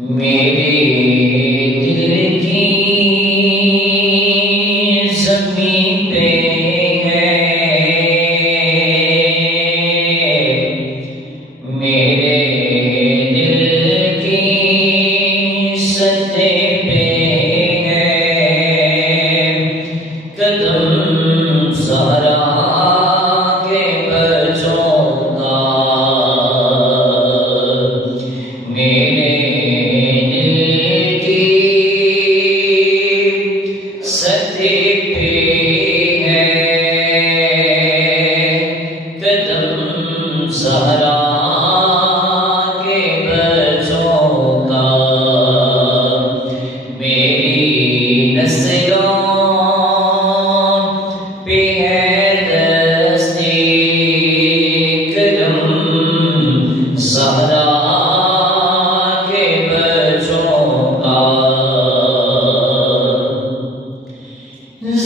میرے دل کی زمین پہ ہے، میرے دل کی سطح پہ ہے قدم سارا کے بچوں کا، میرے سہرا کے بچوں کا، میری نسلوں پہ ہے دستی کرم، سہرا کے بچوں کا،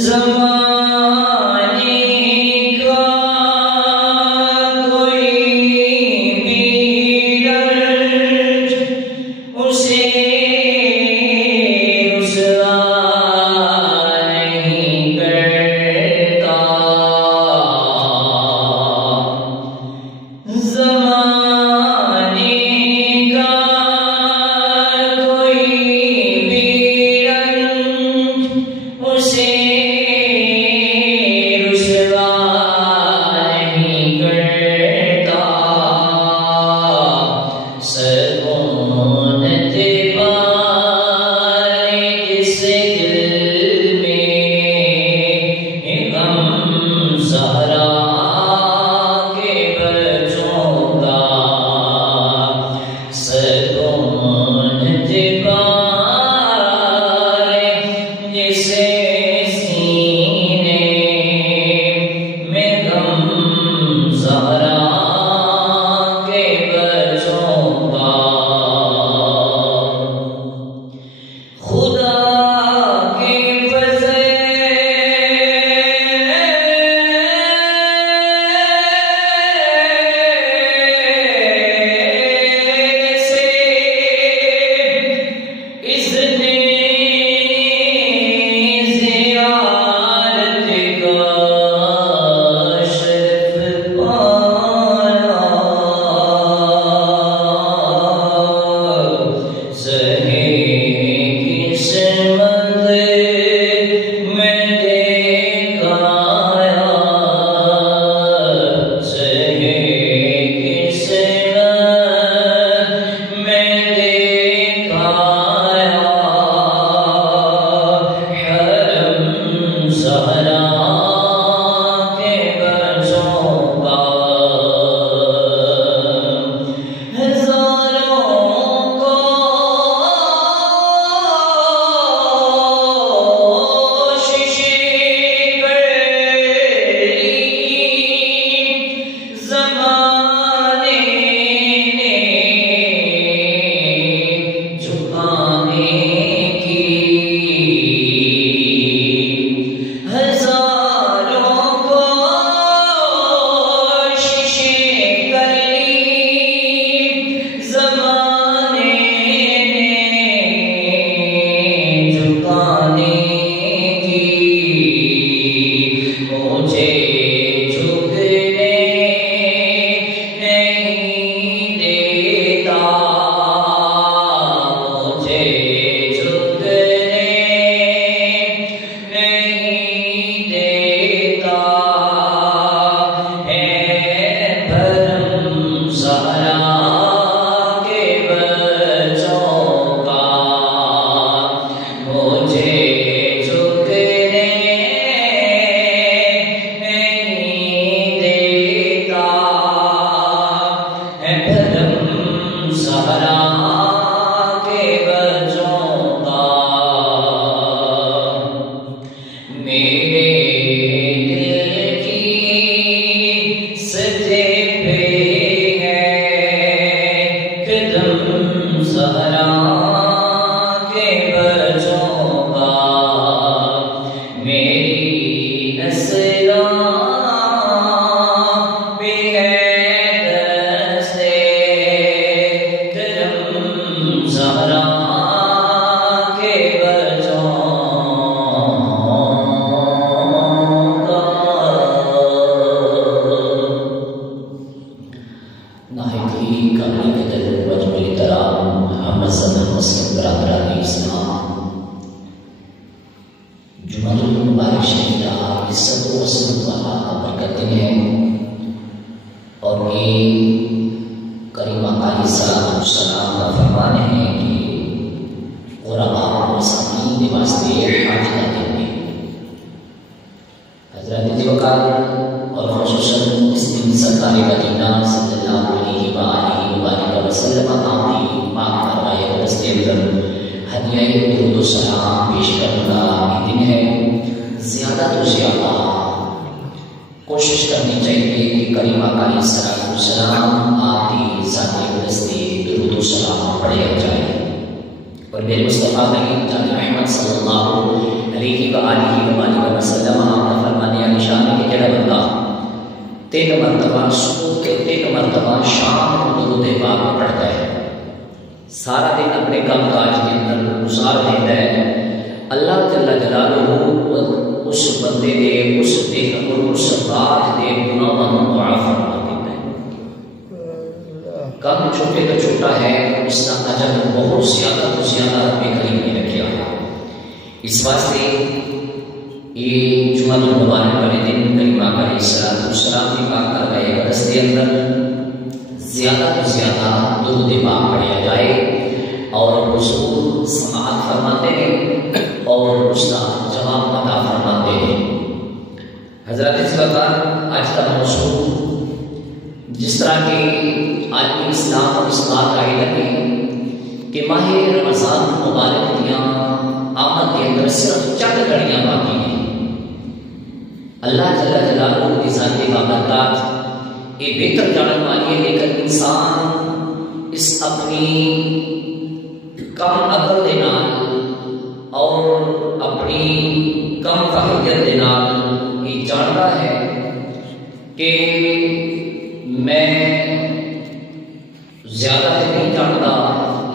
زمانے کا جھکا اندر ہدیہ درود و سلام پیش کرنے کا دن ہے۔ زیادہ تو زیادہ کوشش کرنی چاہیے کہ کریم آقا علیہ الصلوۃ والسلام آپ کی ذات اقدسی درود و سلام پڑھیا جائے اور میرے مصطفیٰ کریم جناب احمد صلی اللہ علیہ وآلہ وسلم آپ نے فرمایا نشان ہے کہ جڑا بندہ 3 مرتبہ صبح کے 3 مرتبہ شام کو درود پاک پڑھتا ہے، سارا دن اپنے کام کاج کے اندر گزار دیتا ہے، اللہ جل جلالہ اس بندے دے اس دن اور اس رات دے گناہاں کو معاف فرما دیتا ہے۔ کام چھوٹے تو چھوٹا ہے، اس کا اجر بہت زیادہ تو زیادہ رب کریم نے رکھا ہے۔ اس واسطے یہ جمعہ المبارک والے دن کریم آقا علیہ الصلوۃ والسلام کی پاک درگاہ اقدس کے اندر زیادہ تو زیادہ درود پاک پڑھیا جائے اور حضور سماعت فرماتے ہیں اور اس کا جواب عطا فرماتے ہیں۔ حضرات اس وقت آج کا موضوع جس طرح کہ عالم اسلام اور اس بات کا علم ہے کہ ماہ رمضان مبارک دیاں آمد کے اندر صرف چند گھڑیاں باقی ہیں۔ اللہ جل جلالہ کی ذاتی بابرکات یہ بہتر جاننے والی ہے، لیکن انسان اس اپنی کم عقل دے نال اور اپنی کم فہمیت دے نال یہ جانتا ہے کہ میں زیادہ نہیں جانتا،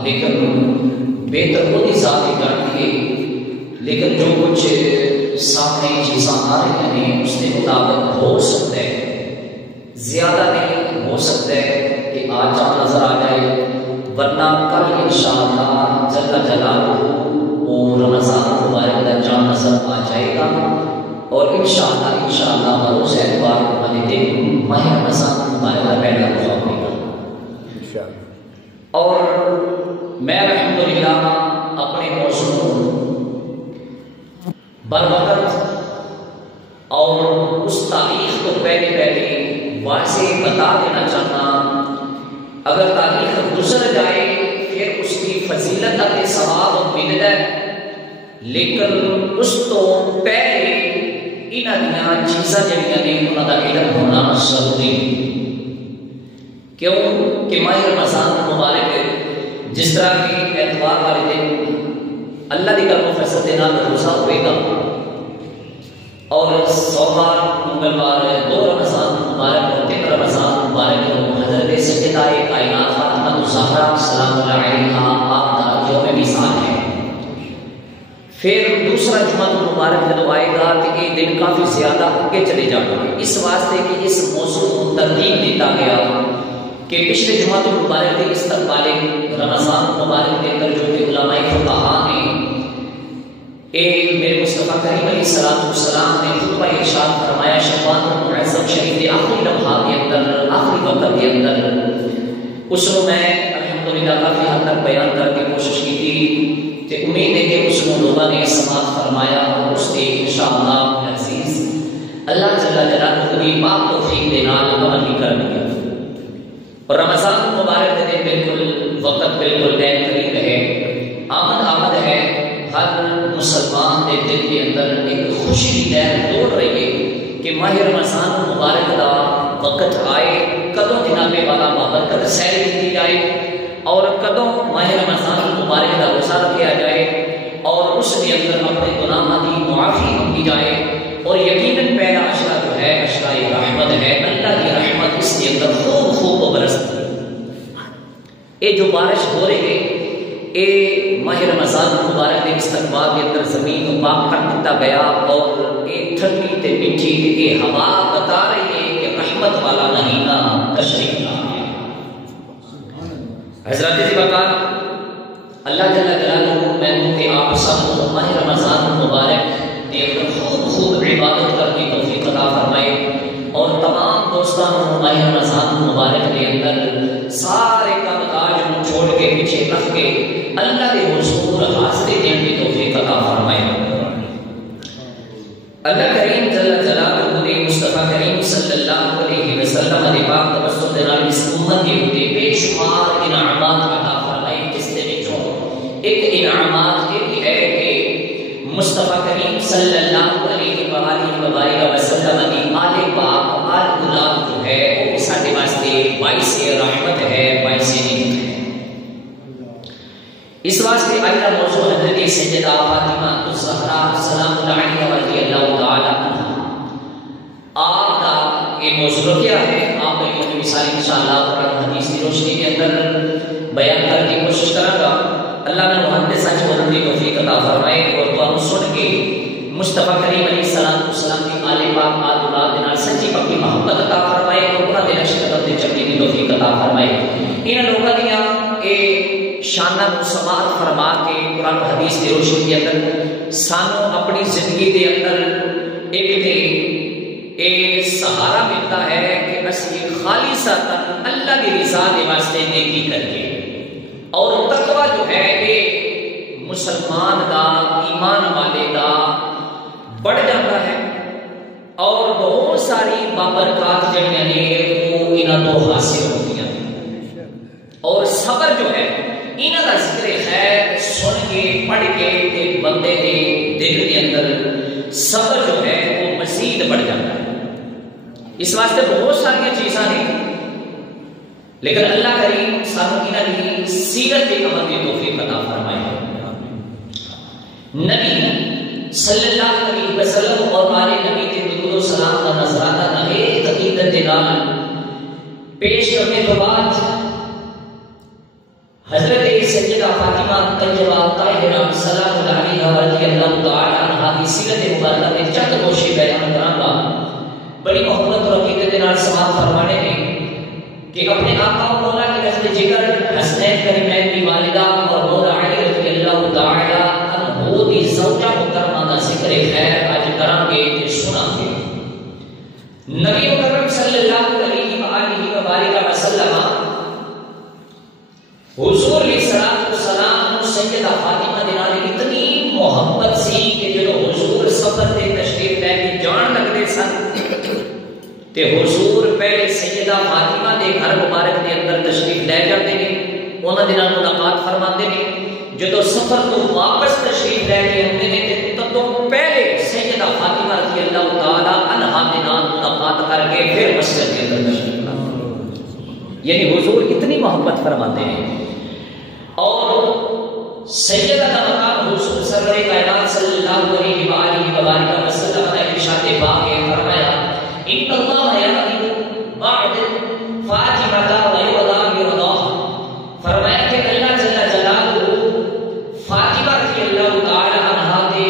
لیکن بہتر وہی ذات ہی جانتی ہے، لیکن جو کچھ سامنے چیزاں آ رہی ہیں اس کے مطابق ہو سکتا ہے، زیادہ نہیں ہو سکتا ہے کہ آج چاند نظر آ جائے، ورنہ کل انشاءاللہ جل جلالہ وہ رمضان مبارک کا چاند نظر آ جائے گا اور انشاءاللہ بروز اتوار والے دن ماہ رمضان مبارک کا پہلا روزہ ہوگا۔ اور میں الحمدللہ اپنے موضوع بروقت اور اس تاریخ کو پہلے واضح بتا دینا چاہتا، اگر تاریخ گزر جائے پھر اس کی فضیلت کے ثواب مل جائے، لیکن اس تو پہلے انہاں چیزاں جڑیاں نے انہاں دا علم ہونا ضروری ہے۔ کیوں کہ ماہ رمضان مبارک جس طرح کی اتوار والے دن اللہ دی کرم و فضل کے نال روزہ ہوئے گا اور سوموار منگلوار 2 رمضان مبارک اور 3 رمضان مبارک کو حضرت سیدہ کائنات فاطمہ الزہرا سلام اللہ علیہا آپ کا یوم وصال ہے۔ پھر دوسرا جمعہ مبارک جب آئے گا تو یہ دن کافی زیادہ آگے چلے جائیں گے، اس واسطے کہ اس موضوع کو ترتیب دیتا گیا کہ پچھلے جمعہ مبارک کے استقبال رمضان مبارک کے اندر جو کہ علماء فقہا نے میرے مصطفیٰ کریم علیہ الصلوۃ والسلام نے خطبہ ارشاد فرمایا شعبان المعظم شریف کے آخری لمحات کے اندر، آخری وقت کے اندر، اس کو میں الحمدللہ کافی حد تک بیان کر کے کوشش کی تھی کہ امید ہے کہ اس کو لوگوں نے سماعت فرمایا اور اس کے انشاءاللہ عزیز اللہ جل جلالہ کی پاک توفیق کے نال عمل بھی کر دیا۔ اور رمضان مبارک کے دن بالکل وقت بالکل نئے قریب ہے، آمد ہے، ہر مسلمان کے دل کے اندر ایک خوشی کی لہر دوڑ رہی ہے کہ ماہ رمضان مبارک کا وقت آئے، کدوں جناب والا بابرکت سیر کی جائے اور کدوں ماہ رمضان مبارک کا روزہ رکھا جائے اور اس کے اندر اپنے گناہوں کی معافی کی جائے، اور یقیناً پہلا اشرا جو ہے اشرا رحمت ہے، اللہ کی رحمت اس کے اندر خوب برستی ہے۔ یہ جو بارش ہو رہی ہے یہ ماہ رمضان مبارک کے استقبال کے اندر زمین کو پاک کر دیتا گیا اور یہ ٹھنڈی تے میٹھی یہ ہوا بتا رہی ہے کہ رحمت والا مہینہ تشریف لا گیا۔ حضرات جی وقت اللہ جل جلالہ میں کہ آپ سب کو ماہ رمضان مبارک خوب عبادت کر کے توفیق عطا فرمائے اور تمام دوستانوں ماہ رمضان مبارک کے اندر سارے کام کاج کو چھوڑ کے پیچھے رکھ کے اللہ کے حضور حاضری دینے کی توفیق عطا فرمائے۔ اللہ کریم جل جلالہ نے مصطفیٰ کریم صلی اللہ علیہ وسلم نے پاک توسط نال اس امت کے بے شمار انعامات عطا فرمائے، جس نے جو ایک انعامات یہ بھی ہے کہ مصطفیٰ کریم صلی اللہ علیہ وآلہ وسلم کی آل پاک آل اولاد جو ہے وہ سارے واسطے باعث رحمت ہے، باعث نعمت ہے۔ اس واسطے آئیہ موضوع حضرت سیدہ فاطمہ الزہرا سلام اللہ علیہ رضی اللہ تعالی عنہ آپ کا یہ موضوع کیا ہے، آپ نے یہ مثال انشاءاللہ قرآن حدیث کی روشنی کے اندر بیان کرنے کی کوشش کروں گا۔ اللہ نے محمد سچ بولنے کی توفیق عطا فرمائے اور تو سن کے مصطفیٰ کریم علیہ السلام کی آل پاک آل اولاد نال سچی پکی محبت عطا فرمائے اور انہاں دے نقش قدم تے چلنے کی توفیق عطا فرمائے۔ ان لوگوں دیاں اے شاناں کو سماعت فرما کے قرآن حدیث کی روشنی کے اندر سانو اپنی زندگی دے اندر ایک سہارا ملتا ہے کہ اسی خالصتاً اللہ کی رضا کے واسطے نیکی کر کے، اور تقوی جو ہے یہ مسلمان دا ایمان والے دا بڑھ جاتا ہے اور بہت ساری بابرکات جڑیاں نے وہ انہاں تو حاصل ہوتی ہیں، اور صبر جو ہے انہاں دا ذکر خیر سن کے پڑھ کے تے بندے دے دل کے اندر صبر جو ہے وہ مزید بڑھ جاتا ہے۔ اس واسطے بہت ساری چیزاں ہیں، لیکن اللہ کریم سانو انہاں دی سیرت کے عمل کی توفیق عطا فرمائے۔ نبی صلی اللہ علیہ وسلم اور آل نبی کے درود و سلام کا نذرانہ نہایت عقیدت کے نال پیش کرنے کے بعد حضرت سیدہ فاطمہ طیبہ طاہرہ سلام اللہ علیہا رضی اللہ تعالی عنہا کی سیرت مبارکہ میں چند گوشے بیان کراں گا۔ بڑی محبت اور عقیدت کے نال سماعت فرمانے میں کہ اپنے آقا و مولا کے نزد جگر حسنین کریمین کی والدہ اور مولا علی رضی اللہ تعالی عنہ دی زوجہ محترمہ کا ذکر خیر آج کریں گے تے سنیں گے۔ نبی مکرم صلی اللہ علیہ وآلہ وسلم حضور علیہ السلام سیدہ فاطمہ دے نال اتنی محبت سی کہ جب حضور سفر تے تشریف لے کے جان لگدے سن تے حضور پہلے سیدہ فاطمہ دے گھر مبارک دے اندر تشریف لے جاتے ہیں، انہاں دے نال ملاقات فرماتے ہیں۔ جدوں سفر تو واپس تشریف لے کے آتے ہیں تے تدوں پہلے سیدہ فاطمہ رضی اللہ تعالی عنہا دے نال ملاقات کر کے پھر مسجد کے اندر تشریف لاتے، یعنی حضور اتنی محبت فرماتے ہیں۔ اور سیدہ کا مقام حضور سرور کائنات صلی اللہ علیہ وآلہ وسلم نے ارشاد پاک میں فرمایا ان اللہ یعلم بعد فاطمہ و یرضا برضاہ، فرمایا کہ اللہ جل جلالہ فاطمہ رضی اللہ تعالی عنہا دے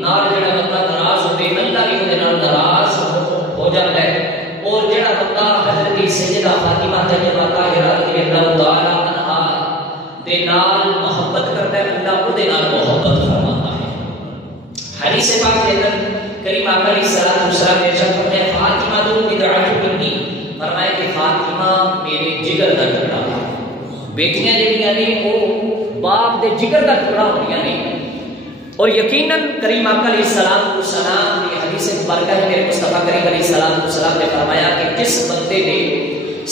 نال جڑا بندہ ناراض ہوے اللہ بھی اودے نال ناراض ہو جاتا ہے، اور جڑا بندہ حضرت سیدہ فاطمہ طیبہ طاہرہ رضی اللہ تعالی عنہا دے نال محبت کرتا ہے اللہ اودے نال محبت فرماتا ہے۔ حدیث پاک کے اندر کریم آقا علیہ الصلوۃ والسلام نے ارشاد فرمایا فاطمہ تو بدعت منی، فرمایا کہ فاطمہ میرے جگر کا ٹکڑا ہے۔ بیٹیاں جڑیاں نے وہ باپ دے جگر کا ٹکڑا ہوندیاں نے، اور یقیناً کریم آقا علیہ السلام کی حدیث مبارکہ ہے میرے مصطفیٰ کریم علیہ السلام نے فرمایا کہ جس بندے نے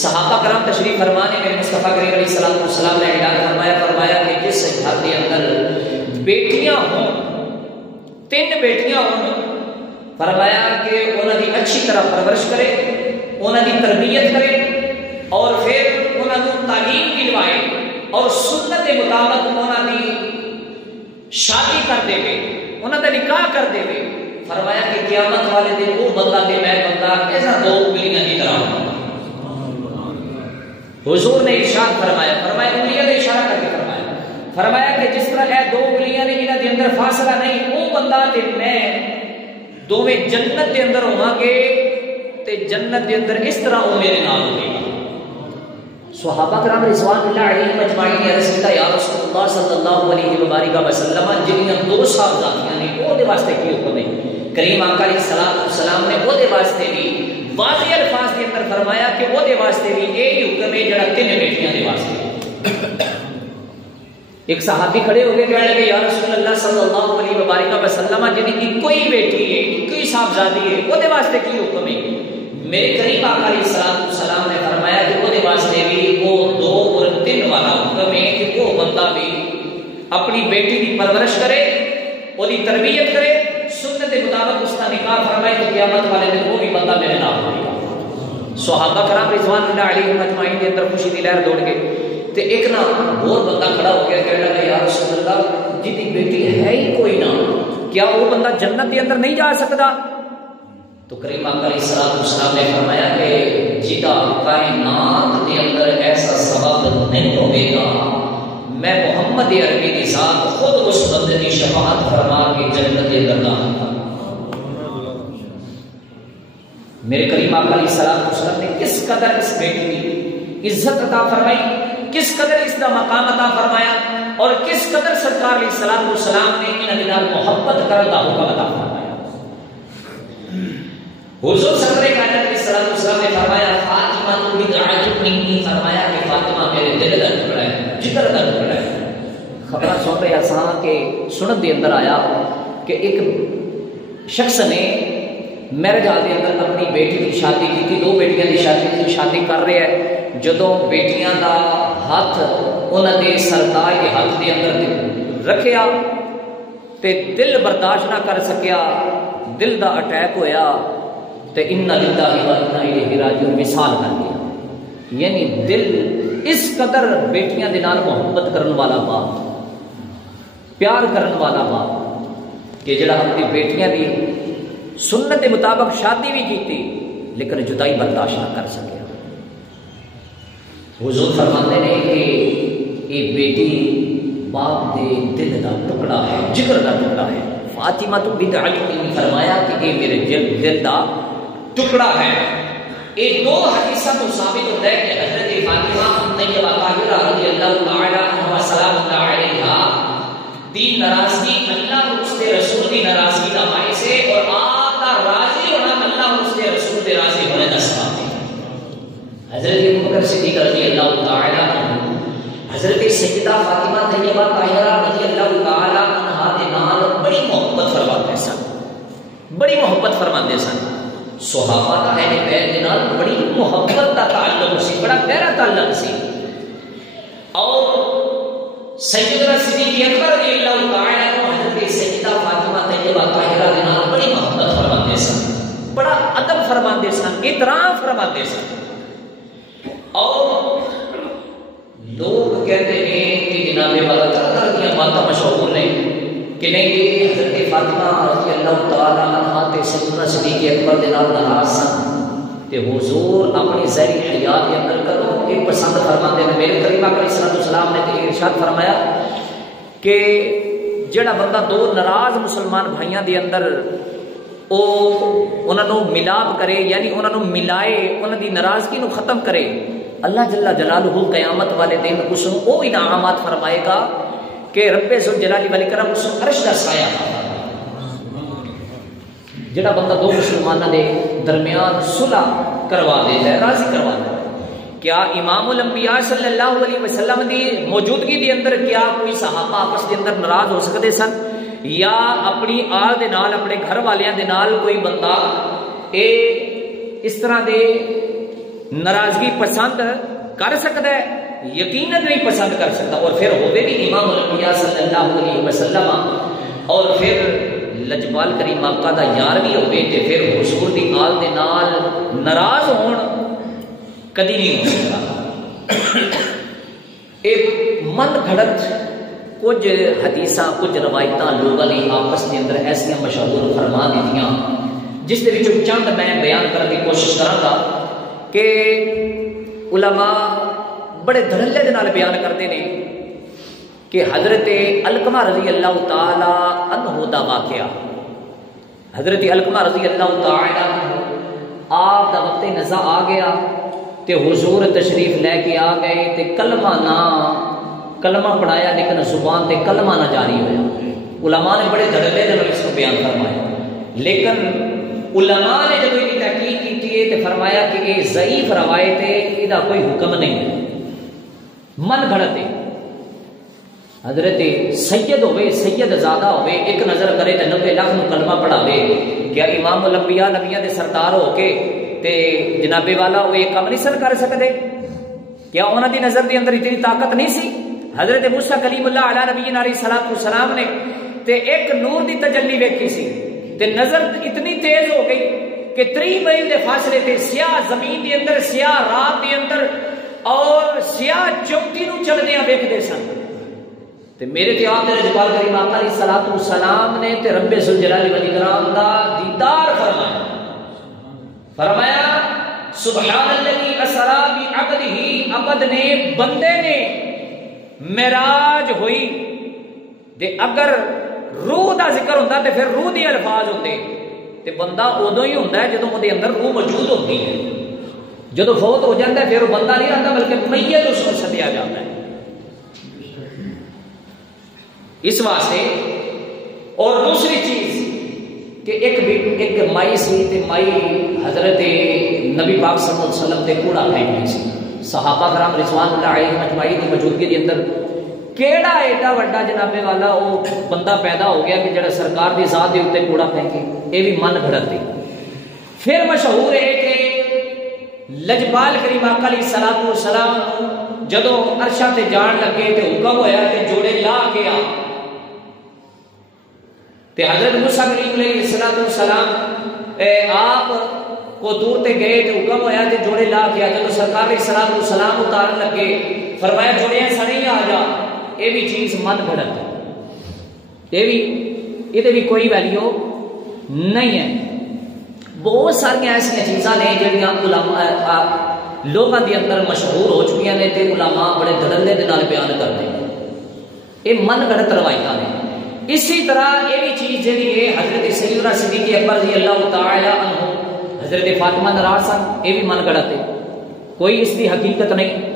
صحابہ کرام تشریف فرمانے میرے مصطفیٰ کریم علیہ السلام نے اعلان فرمایا کہ جس گھر کے اندر بیٹیاں ہوں، 3 بیٹیاں ہوں، فرمایا کہ انہوں کی اچھی طرح پرورش کرے، انہوں کی تربیت کرے اور پھر انہوں کو تعلیم دلوائے اور سنت کے مطابق انہوں کی شادی کر دے، انہوں کا نکاح کر دے، فرمایا کہ قیامت والے دن وہ بندہ کہ میں بندہ ایسا 2 انگلیاں کی طرح ہوں۔ حضور نے ارشاد فرمایا انگلیاں کا اشارہ کر کے فرمایا کہ جس طرح ہے 2 انگلیاں نے جنہاں دے اندر فاصلہ نہیں، وہ بندہ تے میں دوویں جنت دے اندر ہواں گے تے جنت دے اندر اس طرح وہ میرے نال ہوے گا۔ صحابہ کرام رضوان اللہ علیہم اجمعین نے عرض کیتا یا رسول اللہ صلی اللہ علیہ وآلہ وسلم جنہاں 2 صاحبزادیاں نے وہ دے واسطے کی حکم ہے؟ کریم آقا علیہ السلام نے وہ دے واسطے بھی واضح الفاظ کے اندر فرمایا کہ وہ دے واسطے بھی یہی حکم ہے جڑا 3 بیٹیاں دے واسطے۔ ایک صحابی کھڑے ہو گئے کہنے لگے یا رسول اللہ صلی اللہ علیہ وآلہ وسلم جنہیں ایک کوئی بیٹی ہے، ایک کوئی صاحبزادی ہے، وہ دے واسطے کی حکم ہے؟ میرے کریم آقا علیہ السلام نے فرمایا کہ وہ دے واسطے بھی وہ 2 اور 3 والا حکم ہے کہ وہ بندہ بھی اپنی بیٹی کی پرورش کرے، وہ تربیت کرے، سنت کے مطابق اس کا نکاح فرمائے تو قیامت والے دن وہ بھی بندہ میرے نام ہوئے گا۔ صحابہ کرام رضوان اللہ علیہم اجمعین کے اندر خوشی کی لہر دوڑ گئے تے ایک نا اور بندہ کھڑا ہو گیا کہنے لگا یا رسول اللہ جی دی بیٹی ہے ہی کوئی نہ، کیا وہ بندہ جنت کے اندر نہیں جا سکتا؟ تو کریم آقا علیہ السلام نے فرمایا کہ جدا کائنات کے اندر ایسا سبب نہیں ہوگے گا، میں محمد عربی کی ذات خود اس بندے کی شفاعت فرما کے جنت کے اندر داخل کروں۔ میرے کریم آقا علیہ السلام نے کس قدر اس بیٹی کی عزت عطا فرمائی، کس قدر اس کا مقام عطا فرمایا، اور کس قدر سرکار علیہ السلام نے ان دنال محبت کرنے کا حکم عطا فرمایا۔ حضور سرکار کائنات علیہ السلام نے فرمایا فاطمہ تو بدعت منی، فرمایا کہ فاطمہ میرے دل کا ٹکڑا ہے، جگر کا ٹکڑا ہے۔ خبر سن رہے آسان کہ سنت دے اندر آیا کہ ایک شخص نے میرج ہال کے اندر اپنی بیٹی کی شادی کی تھی، 2 بیٹیاں کی شادی کر رہے ہیں، جدوں بیٹیاں دا ہاتھ انہاں دے سردار کے ہاتھ دے اندر رکھیا تے دل برداشت نہ کر سکیا، دل دا اٹیک ہویا تے انا للہ و انا الیہ راجعون مثال کر گیا۔ یعنی دل اس قدر بیٹیاں دے نال محبت کرن والا باپ، پیار کرن والا باپ کہ جڑا اپنی بیٹیاں دی سنت کے مطابق شادی بھی کی تھی لیکن جدائی برداشت نہ کر سکیا۔ حضور فرماتے ہیں کہ یہ بیٹی باپ دے دل کا ٹکڑا ہے، جگر کا ٹکڑا ہے۔ فاطمہ تو بدعت منی، فرمایا کہ یہ میرے دل کا ٹکڑا ہے۔ یہ 2 حدیثوں تو ثابت ہوتا ہے کہ حضرت فاطمہ طیبہ طاہرہ رضی اللہ تعالی عنہا سلام اللہ علیہا دی ناراضگی اللہ اور اس کے رسول کی ناراضگی کا باعث ہے، اور آپ کا راضی ہونا اللہ اور اس کے رسول کے راضی ہونے کا سبب ہے۔ حضرت ابوبکر صدیق رضی اللہ تعالی عنہ حضرت سیدہ فاطمہ طیبہ طاہرہ رضی اللہ تعالی عنہا دے نال بڑی محبت فرماتے سن، بڑی محبت فرماتے سن۔ صحابہ کا اہل بیت دے نال بڑی محبت کا تعلق سی، بڑا گہرا تعلق سی۔ اور سیدنا صدیق اکبر رضی اللہ تعالی عنہ حضرت سیدہ فاطمہ طیبہ طاہرہ دے نال بڑی محبت فرماتے سن، بڑا ادب فرماتے سن، احترام فرماتے سن۔ اور لوگ کہتے ہیں کہ جناب والا طرح کی باتیں مشہور نے کہ نہیں یہ حضرت فاطمہ رضی اللہ تعالی عنہا تے سیدنا صدیق اکبر دے نال ناراض سن تے حضور اپنی ظاہری حیات کے اندر کرو یہ پسند فرماتے ہیں۔ میرے کریم آقا علیہ السلام نے تے ارشاد فرمایا کہ جڑا بندہ 2 ناراض مسلمان بھائیاں دے اندر او انہاں نوں ملاپ کرے، یعنی انہاں نوں ملائے، انہاں دی ناراضگی نوں ختم کرے، اللہ جل جلالہ قیامت والے دن اس نوں او انعامات فرمائے گا کہ رب ذوالجلال والاکرام اس نوں عرش دا سایہ۔ جڑا بندہ 2 مسلمانوں دے درمیان صلح کروا دے ہے، راضی کروا دے، کیا امام الانبیاء صلی اللہ علیہ وسلم دی موجودگی دے اندر کیا کوئی صحابہ آپس دے اندر ناراض ہو سکتے سن؟ یا اپنی آل دے نال اپنے گھر والیاں دے نال کوئی بندہ اس طرح دے ناراضگی پسند کر سکتا ہے؟ یقیناً نہیں پسند کر سکتا۔ اور پھر ہوئے بھی امام الانبیاء صلی اللہ علیہ وسلم اور پھر لجپال کریم آقا دا یار بھی ہوئے تے پھر حضور دی آل دے نال ناراض ہون کدی نہیں ہو سکتا۔ ایک من گھڑت کچھ حدیثاں کچھ روایتاں لوگوں نے آپس کے اندر ایسا مشہور فرما دیتیاں جس دے وچوں چند میں بیان کرنے کی کوشش کراں گا کہ علماء بڑے دھڑلے دے نال بیان کرتے ہیں کہ حضرت علقمہ رضی اللہ تعالی عنہ دا واقعہ، حضرت علقمہ رضی اللہ تعالی عنہ آپ دا وقت نزا آ گیا تے حضور تشریف لے کے آ گئے تے کلمہ پڑھایا لیکن زبان تے کلمہ نہ جاری ہوا۔ علماء نے بڑے دھڑلے دے نال اس کو بیان فرمایا، لیکن علماء نے جب یہ تحقیق کی تے فرمایا کہ یہ ضعیف روایت ہے، یہ کوئی حکم نہیں، من گھڑت ہے۔ حضرت سید ہوئے، سید زادہ ہوئے، ایک نظر کرے تے 90 لاکھ نو کلمہ پڑھاوے، کیا امام الانبیاء نبیوں دے سردار ہو کے تے جناب والا وہ یہ کم نہیں سر کر سکتے؟ کیا انہوں دی نظر دے اندر اتنی طاقت نہیں سی؟ حضرت موسیٰ کلیم اللہ علیہ نبینا علیہ السلام نے تے ایک نور دی تجلی ویکھی سی تے نظر اتنی تیز ہو گئی کہ 3 میل دے فاصلے تے سیاہ زمین دے اندر، سیاہ رات دے اندر اور سیاہ چوٹی نو چلدیاں ویکھدے سن تے میرے تے آپ دے جبال کریم آقا علیہ السلام نے تے رب ذوالجلال والاکرام دا دیدار فرمایا، فرمایا سبحان الذی اسری بعبدہ، عبد نے بندے نے معراج ہوئی تے اگر روح دا ذکر ہوندا تے پھر روح دی الفاظ ہوندے تے بندہ ادو ہی ہوندا ہے جدوں اودے اندر روح موجود ہوتی ہے، جدوں فوت ہو جاتا ہے پھر وہ بندہ نہیں رہتا بلکہ میت اس کو سدیا جاتا ہے۔ اس واسطے اور دوسری چیز کہ ایک مائی سی تے مائی حضرت نبی پاک صلی اللہ علیہ وسلم تے کوڑا پھینکی سی، صحابہ کرام رضوان اللہ علیہم اجمعین کی موجودگی کے اندر کیڑا ایڈا وڈا جناب والا وہ بندہ پیدا ہو گیا کہ جڑا سرکار دی ذات دے اوتے کوڑا پھینکے، یہ بھی من گھڑت دی۔ پھر مشہور ہے کہ لجپال کریم آقا علیہ السلام جدوں عرشاں تے جان لگے تے حکم ہویا کہ جوڑے لا کے آ تے حضرت موسیٰ کلیم علیہ السلام آپ کو دور تے گئے تے حکم ہویا تے جوڑے لا کے آ، جدوں سرکار علیہ السلام اتارن لگے فرمایا جوڑیاں سڑی آ جا، یہ بھی چیز من گھڑت، یہ بھی کوئی ویلیو نہیں ہے۔ بہت ساری ایسا چیزاں نے جہاں علماء لوگوں کے اندر مشہور ہو چکی ہیں تے علماء بڑے دھڑلے دے نال بیان کرتے ہیں، یہ من گھڑت روایتاں نے۔ اسی طرح یہ بھی چیز جہی ہے حضرت سیدنا صدیق اکبر رضی اللہ تعالی عنہ حضرت فاطمہ ناراض سن، یہ بھی من گھڑت ہے، کوئی اس کی حقیقت نہیں۔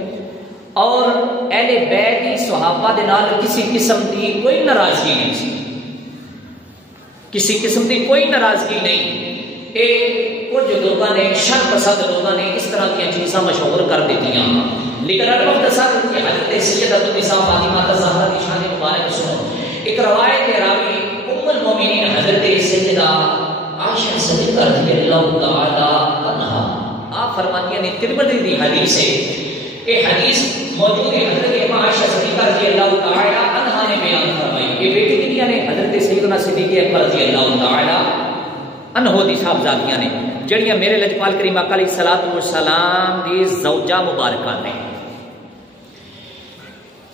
اور اہل بیت کی صحابہ دے نال کسی قسم کی کوئی ناراضگی نہیں سی، کسی قسم کی کوئی ناراضگی نہیں۔ کچھ لوگوں نے شر پسند لوگوں نے اس طرح کی چیزاں مشہور کر دیتی ہیں، لیکن مختصر کہ حضرت سیدہ النساء فاطمہ الزہرا کی شان مبارک سنو۔ ایک روایت راوی ام المومنین حضرت سیدہ عائشہ صدیقہ رضی اللہ تعالی عنہا آپ فرماتی ہیں ترمذی کی حدیث ہے، یہ حدیث موجود ہے حضرت عائشہ صدیقہ رضی اللہ تعالی عنہا نے بیان فرمائی، یہ بیٹی کنیاں نے حضرت سیدنا صدیق اکبر رضی اللہ تعالی عنہ دی صاحبزادیاں نے جڑیاں میرے لجپال کریم آقا علیہ السلام دی زوجہ مبارکہ نے۔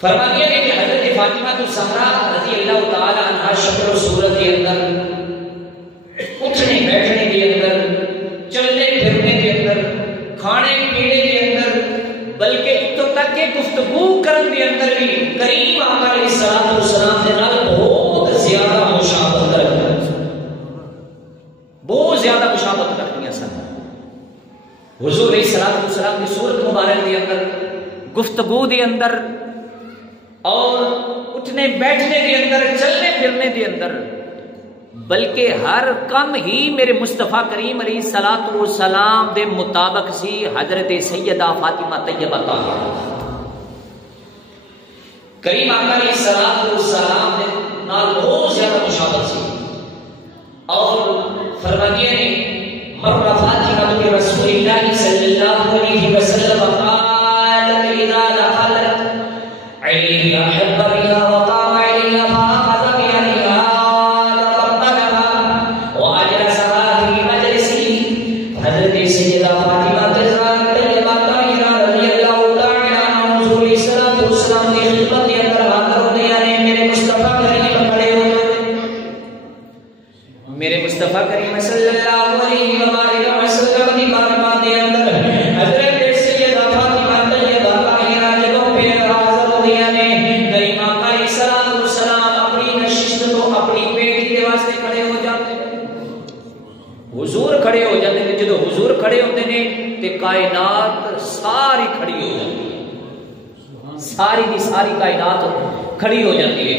فرماتی ہے کہ حضرت فاطمہ الزہرا رضی اللہ تعالی عنہا شکل و صورت کے اندر، اٹھنے بیٹھنے کے اندر، چلنے پھرنے کے اندر، کھانے پینے کے اندر، بلکہ اتوں تک کہ گفتگو کرنے کے اندر بھی کریم آقا علیہ السلام کے نال بہت زیادہ مشابہت رکھتی ہیں، بہت زیادہ مشابہت رکھتی ہیں سن۔ حضور علیہ السلام کی صورت مبارک کے اندر، گفتگو کے اندر اور اٹھنے بیٹھنے کے اندر، چلنے پھرنے کے اندر، بلکہ ہر کم ہی میرے مصطفیٰ کریم علیہ السلام دے مطابق سی۔ حضرت سیدہ فاطمہ طیبہ طاہرہ کریم آقا علیہ السلام نے نال بہت زیادہ مشابہت سی، اور فرماتی ہے مر فاطمہ رسول اللہ صلی اللہ علیہ وسلم قالت اذا دخلت علی احب بها وقام علیها فاخذ بيدها تقبلها واجلسها في مجلسه۔ حضرت سیدہ فاطمہ طیبہ طاہرہ رضی اللہ تعالی عنہا حضور صلی اللہ علیہ وسلم کی خدمت کے اندر حاضر ہوتے ہیں، میرے مصطفیٰ کریم کھڑے ہوتے ہیں، میرے مصطفیٰ کریم صلی اللہ علیہ وآلہ وسلم کی بارگاہ کے اندر حضرت سیدہ فاطمہ طیبہ طاہرہ جگہوں پہ حاضر ہوتی ہیں۔ کریم آقا علیہ السلام اپنی نشست تو اپنی بیٹی کے واسطے کھڑے ہو جاتے ہیں، حضور کھڑے ہو جاتے ہیں۔ جب حضور کھڑے ہوتے ہیں تو کائنات ساری کھڑی ہو جاتی ہے، ساری کی ساری کائنات کھڑی ہو جاتی ہے۔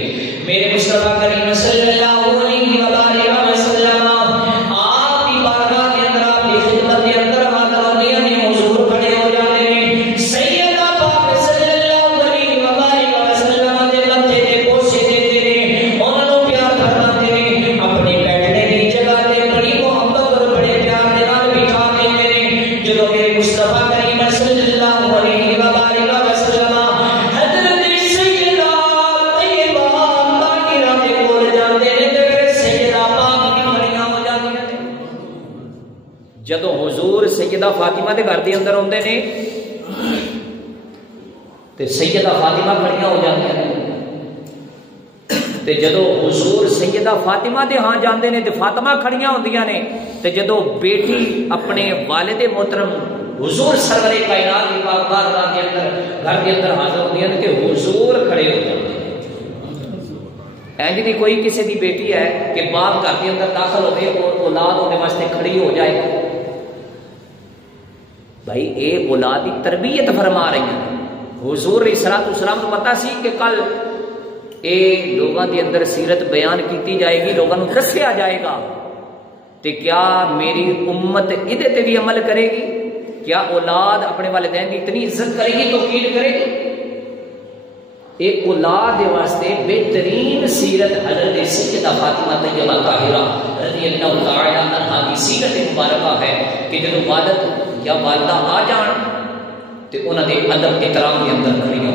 میرے مصطفیٰ کریم صلی اللہ علیہ وآلہ وسلم آپ کی بارگاہ کے اندر، آپ کی خدمت کے اندر حاضر ہوتے ہیں، حضور کھڑے ہو جاتے ہیں۔ سیدہ پاک صلی اللہ علیہ وآلہ وسلم دے لمحے دے بوسے دیتے ہیں، انہاں نوں پیار فرماتے ہیں، اپنے بیٹھنے کی جگہ تے بڑی محبت اور بڑے پیار دے نال بٹھا دیتے ہیں۔ جدوں میرے مصطفیٰ کریم صلی اللہ علیہ وآلہ وسلم حضرت سیدہ سیدہ فاطمہ دے گھر دے اندر ہوندے نے تے سیدہ فاطمہ کھڑیاں ہو جاندیاں نے تے جدو حضور سیدہ فاطمہ دے ہاں جاندے نے تے فاطمہ کھڑیاں ہوندیاں نے تے جدو بیٹی اپنے والد محترم حضور سرور کائنات کی پاک بارگاہ کے اندر گھر کے اندر حاضر ہوندیاں نے تے حضور کھڑے ہو جاندے ہیں۔ اینج نہیں کوئی کسی دی بیٹی ہے کہ باپ گھر کے اندر داخل ہوئے اور اولاد ہونے واسطے کھڑی ہو جائے، بھائی اے اولاد کی تربیت فرما رہی ہیں۔ حضور علیہ الصلوۃ والسلام کو پتا سی کہ کل اے لوگوں کے اندر سیرت بیان کیتی جائے گی، لوگوں کو دسیا جائے گا، تے کیا میری امت ادھے تے بھی عمل کرے گی؟ کیا اولاد اپنے والدین کی اتنی عزت کرے گی، توقیر کرے گی؟ ایک اولاد کے واسطے بہترین سیرت حضرت سیدہ فاطمہ طیبہ طاہرہ رضی اللہ تعالی عنہا کی سیرت مبارکہ ہے کہ جب والد یا والدہ آ جان تو انہوں نے ادب احترام کے اندر کھڑی ہو۔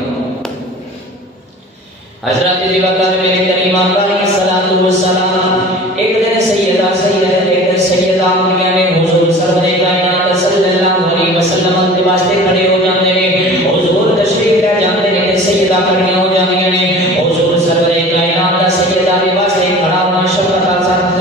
حضرت جی وقت میرے کریم آقا علیہ الصلوۃ والسلام ایک دن سیدہ آمنہ نے حضور سرور کائنات صلی اللہ علیہ وسلم کے واسطے کھڑے ہو جاندے نے، حضور تشریف لے جاندے نے، سیدہ کھڑیاں ہو جاندیاں نے، حضور سرور کائنات سیدہ کے واسطے کھڑا ہونا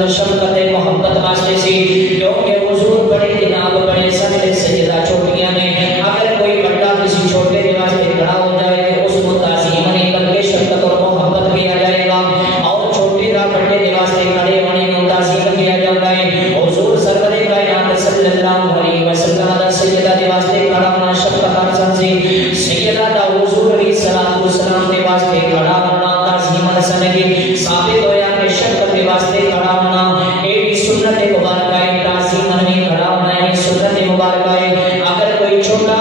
شفقت محبت واسطے سی، کیونکہ حضور بڑے جناب بڑے سخت سیدہ چھوٹیاں نے، اگر کوئی بڑا کسی چھوٹے کے واسطے کھڑا ہو جائے تو اس کو تعظیم نہیں بلکہ شفقت اور محبت کیا جائے گا، اور چھوٹے کا بڑے کے واسطے کھڑے ہونے کو تعظیم کیا جاتا ہے۔ حضور سرور کائنات صلی اللہ علیہ وسلم سیدہ کے واسطے کھڑا ہونا شفقت حسن سے، سیدہ دا حضور علیہ الصلوۃ والسلام کے واسطے کھڑا ہونا تعظیم حسن کی ثابت ہویا کہ شفقت کے واسطے کھڑا ہونا ایک سنت مبارکہ ہے، تعظیم نہیں کھڑا ہونا ہے سنت مبارکہ ہے۔ اگر کوئی چھوٹا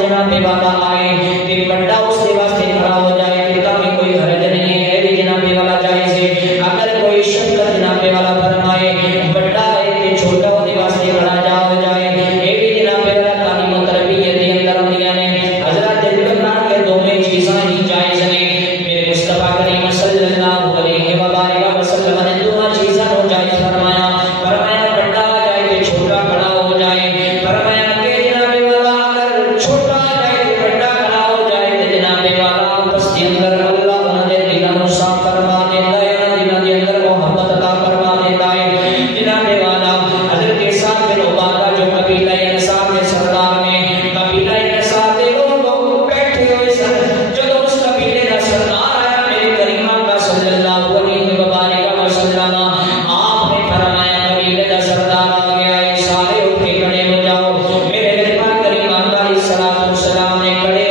جناب والا آئے کہ بڑا اس کے واسطے کھڑا ہو جائے کہ کبھی کوئی حرج نہیں ہے، بھی جناب والا جائز ہے۔ اگر کوئی شفقت جناب والا فرمائے بڑا ہے کہ چھوٹا اس کے واسطے کھڑا ہو جائے، یہ بھی جناب والا تعلیم و تربیت کے اندر ہوندیاں نے۔ حضرت اللہ کے دونوں چیزاں ہی جائز ہیں، میرے مصطفیٰ کریم صلی اللہ علیہ وسلم نے دونوں چیزاں کو جائز فرمایا، فرمایا بڑا جائے کہ چھوٹا کھڑا ہو جائے، فرمایا کہ جناب والا اگر چھوٹا جائے کہ بڑا کھڑا ہو جائے تو جناب والا آپس کے اندر اللہ انہیں دلوں کو صاف فرما دیتا ہے، دلوں کے اندر محبت عطا فرما دیتا ہے۔ جناب والا حضرت صاحب بن عبادہ جو قبیلہ انصار کے سردار نے، قبیلہ انصار کے لوگ بیٹھے ہوئے سن، جب اس قبیلے کا سردار آیا میرے کریم آقا صلی اللہ علیہ وسلم، آپ نے فرمایا قبیلے کا سردار آ گیا ہے، سارے اٹھ کے کھڑے ہو جاؤ۔ میرے کریم آقا علیہ السلام نے کھڑے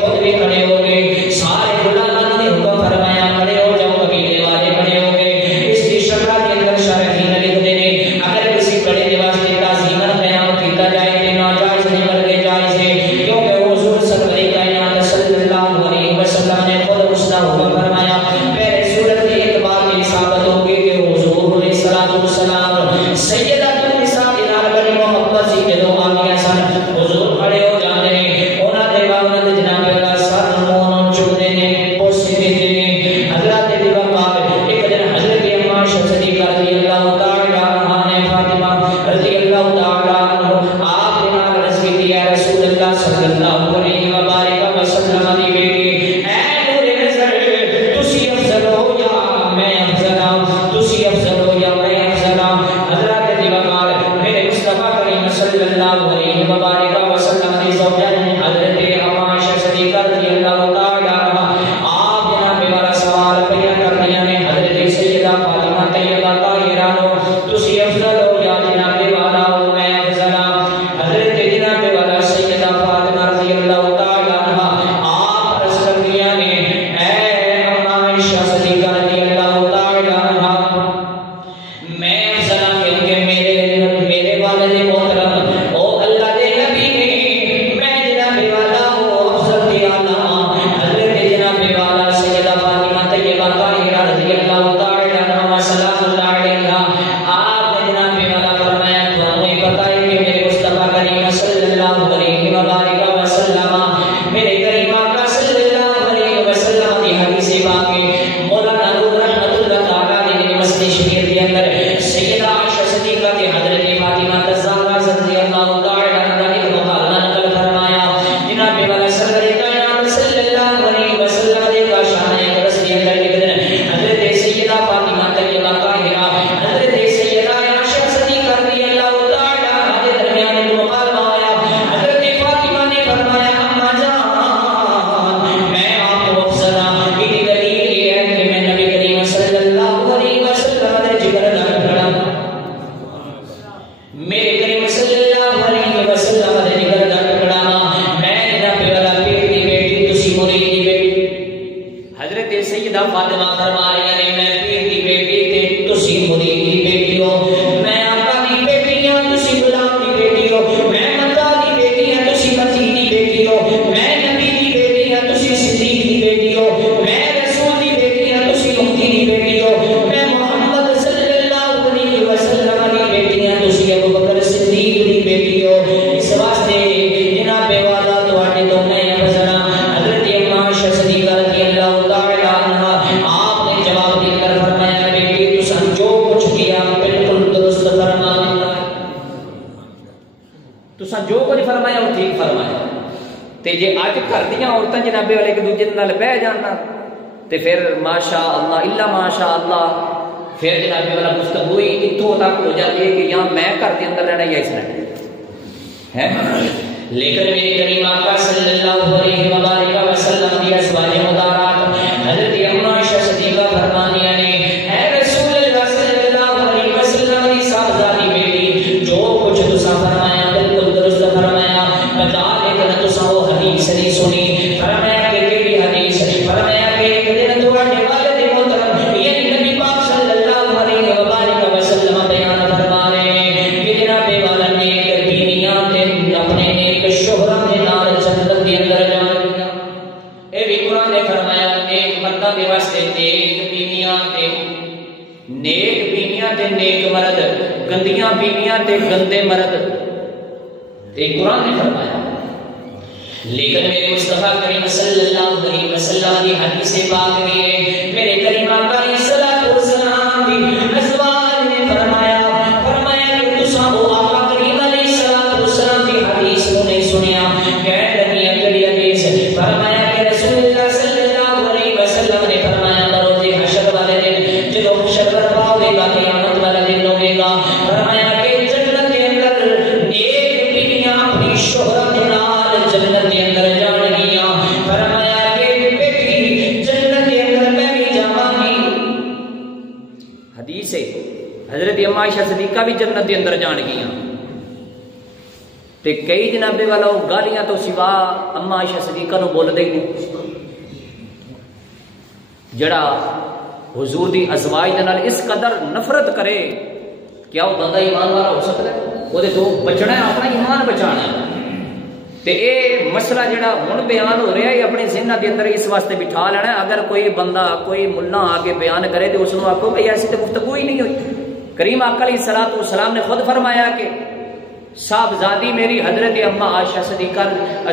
خود بھی کھڑے ہو گئے، سارے غلاموں نے حکم فرمایا کھڑے ہو جاؤ، قبیلے والے کھڑے ہو گئے۔ اس کی شرح کے اندر شارحین لکھتے ہیں اگر کسی کھڑے کے واسطے تعظیم قیام کیتا جائے تو ناجائز نہیں بلکہ جائز ہے، کیونکہ حضور سرور کائنات صلی اللہ علیہ وسلم نے خود اس کا حکم فرمایا۔ پہلے صورت کی ایک بات یہ ثابت ہوگی کہ حضور علیہ الصلوۃ والسلام سیدہ النساء نال بڑی محبت سی، جدوں آگیا سن حضور کھڑے ہو جاندے نے، انہاں دے باوجود جناب اللہ سر منہ چومدے نے، بوسے دیندے نے۔ حضرت دی وفات ایک دن حضرت اماں صدیقہ رضی اللہ تعالی عنہا نے فاطمہ رضی اللہ تعالی عنہ آپ نے عرض کی یا رسول اللہ صلی اللہ علیہ وسلم دی بیٹی اے نور نظر تسی افضل ہو یا میں افضل ہوں، تسی افضل ہو یا میں افضل ہوں۔ حضرت دی وفات میرے مصطفیٰ کریم صلی اللہ علیہ وسلم دی زوجہ حضرت اماں صدیقہ رضی اللہ تعالی عنہا آپ جناب والا سوال پیدا کر دیا نے حضرت سیدہ فاطمہ طیبہ طاہرہ نو تسی افضل ہو یا جناب والا ہو میں افضل ہوں۔ حضرت جناب والا سیدہ فاطمہ رضی اللہ تعالی عنہا آپ عرض کر دیا نے اے اماں صدیقہ رضی اللہ تعالی عنہا میں افضل ہوں کیونکہ میرے والد محترم او اللہ دے نبی نے میں جناب والا ہوں افضل دی اعلیٰ۔ حضرت جناب والا سیدہ فاطمہ طیبہ طاہرہ رضی اللہ تعالی عنہا سلام اللہ علیہا آپ نے جناب والا فرمایا تمہیں پتہ ہے کہ میرے مصطفیٰ کریم صلی اللہ علیہ وسلم میرے کریم آقا صلی اللہ علیہ وسلم کی حدیث پاک مولانا نور رحمت اللہ تعالی علیہ مسجد شریف کے اندر سیدہ عائشہ صدیقہ کے حضرت فاطمہ الزہرا رضی اللہ تعالی عنہا جی اج گھر دیا عورتیں جنابے والے ایک دوجے نال بہ جانا تے پھر ماشاء اللہ الا ماشاء اللہ پھر جنابے والا گفتگو ہی اتوں تک ہو جاتی ہے کہ یا میں گھر کے اندر رہنا یا اس نے ہے. لیکن میرے کریم آقا صلی اللہ علیہ وآلہ وسلم کی ازواج مطہرات حضرت اما عائشہ صدیقہ فرمانیاں نے اے رسول اللہ صلی اللہ علیہ وسلم کی صاحبزادی بیٹی جو کچھ تسا فرمایا بالکل درست فرمایا بتا لیکن تسا وہ حدیث نہیں سنی. فرمایا کہ کیڑی حدیث؟ فرمایا کہ ایک دن تواڈے والد محترم یعنی نبی پاک صلی اللہ علیہ وآلہ وسلم بیان فرما رہے ہیں کہ جناب والا نے بیویاں تے اپنے نیک شوہراں دے نال جنت دے اندر جان گیا. اے بھی قرآن نے فرمایا نیک مرداں دے واسطے نیک بیویاں تے نیک مرد گندیاں بیویاں تے گندے مرد تے قرآن نے فرمایا. لیکن میرے مصطفیٰ کریم صلی اللہ علیہ وسلم کی حدیث پاک میں ہے میرے کریم آقا علیہ الصلوۃ والسلام کی ازواج نے فرمایا کہ تساں وہ آقا کریم علیہ الصلوۃ والسلام کی حدیث کو نہیں سنیا. کہہ رہی ہے کہ حدیث فرمایا کہ رسول اللہ صلی اللہ علیہ وسلم نے فرمایا بروز حشر والے دن جب حشر برپا ہوگا قیامت والا دن ہوگا فرمایا کہ جنت کے اندر نیک بیویاں اپنی شوہر کے نال جنت کے اندر جان گیاں. فرمایا کہ بیٹی جنت کے اندر میں بھی جاواں گی. حدیث ہے حضرت اما عائشہ صدیقہ بھی جنت کے اندر جان گیاں. تے کئی جنابے والا گالیاں تو سوا اما عائشہ صدیقہ نو بول دے گی جڑا حضور دی ازواج دے نال اس قدر نفرت کرے کیا وہ بندہ ایمان والا ہو سکتا ہے؟ وہ دے تو بچنا ہے اپنا ایمان بچانا ہے. تے اے مسئلہ جڑا ہن بیان ہو رہا ہے اپنے ذہن دے اندر اس واسطے بٹھا لینا ہے. اگر کوئی بندہ کوئی ملا آگے بیان کرے تو اس نو آکھو بھئی ایسی تے گفتگو ہی نہیں ہوئی. کریم آقا علیہ الصلوۃ والسلام نے خود فرمایا کہ صاحبزادی میری حضرت اما عائشہ صدیقہ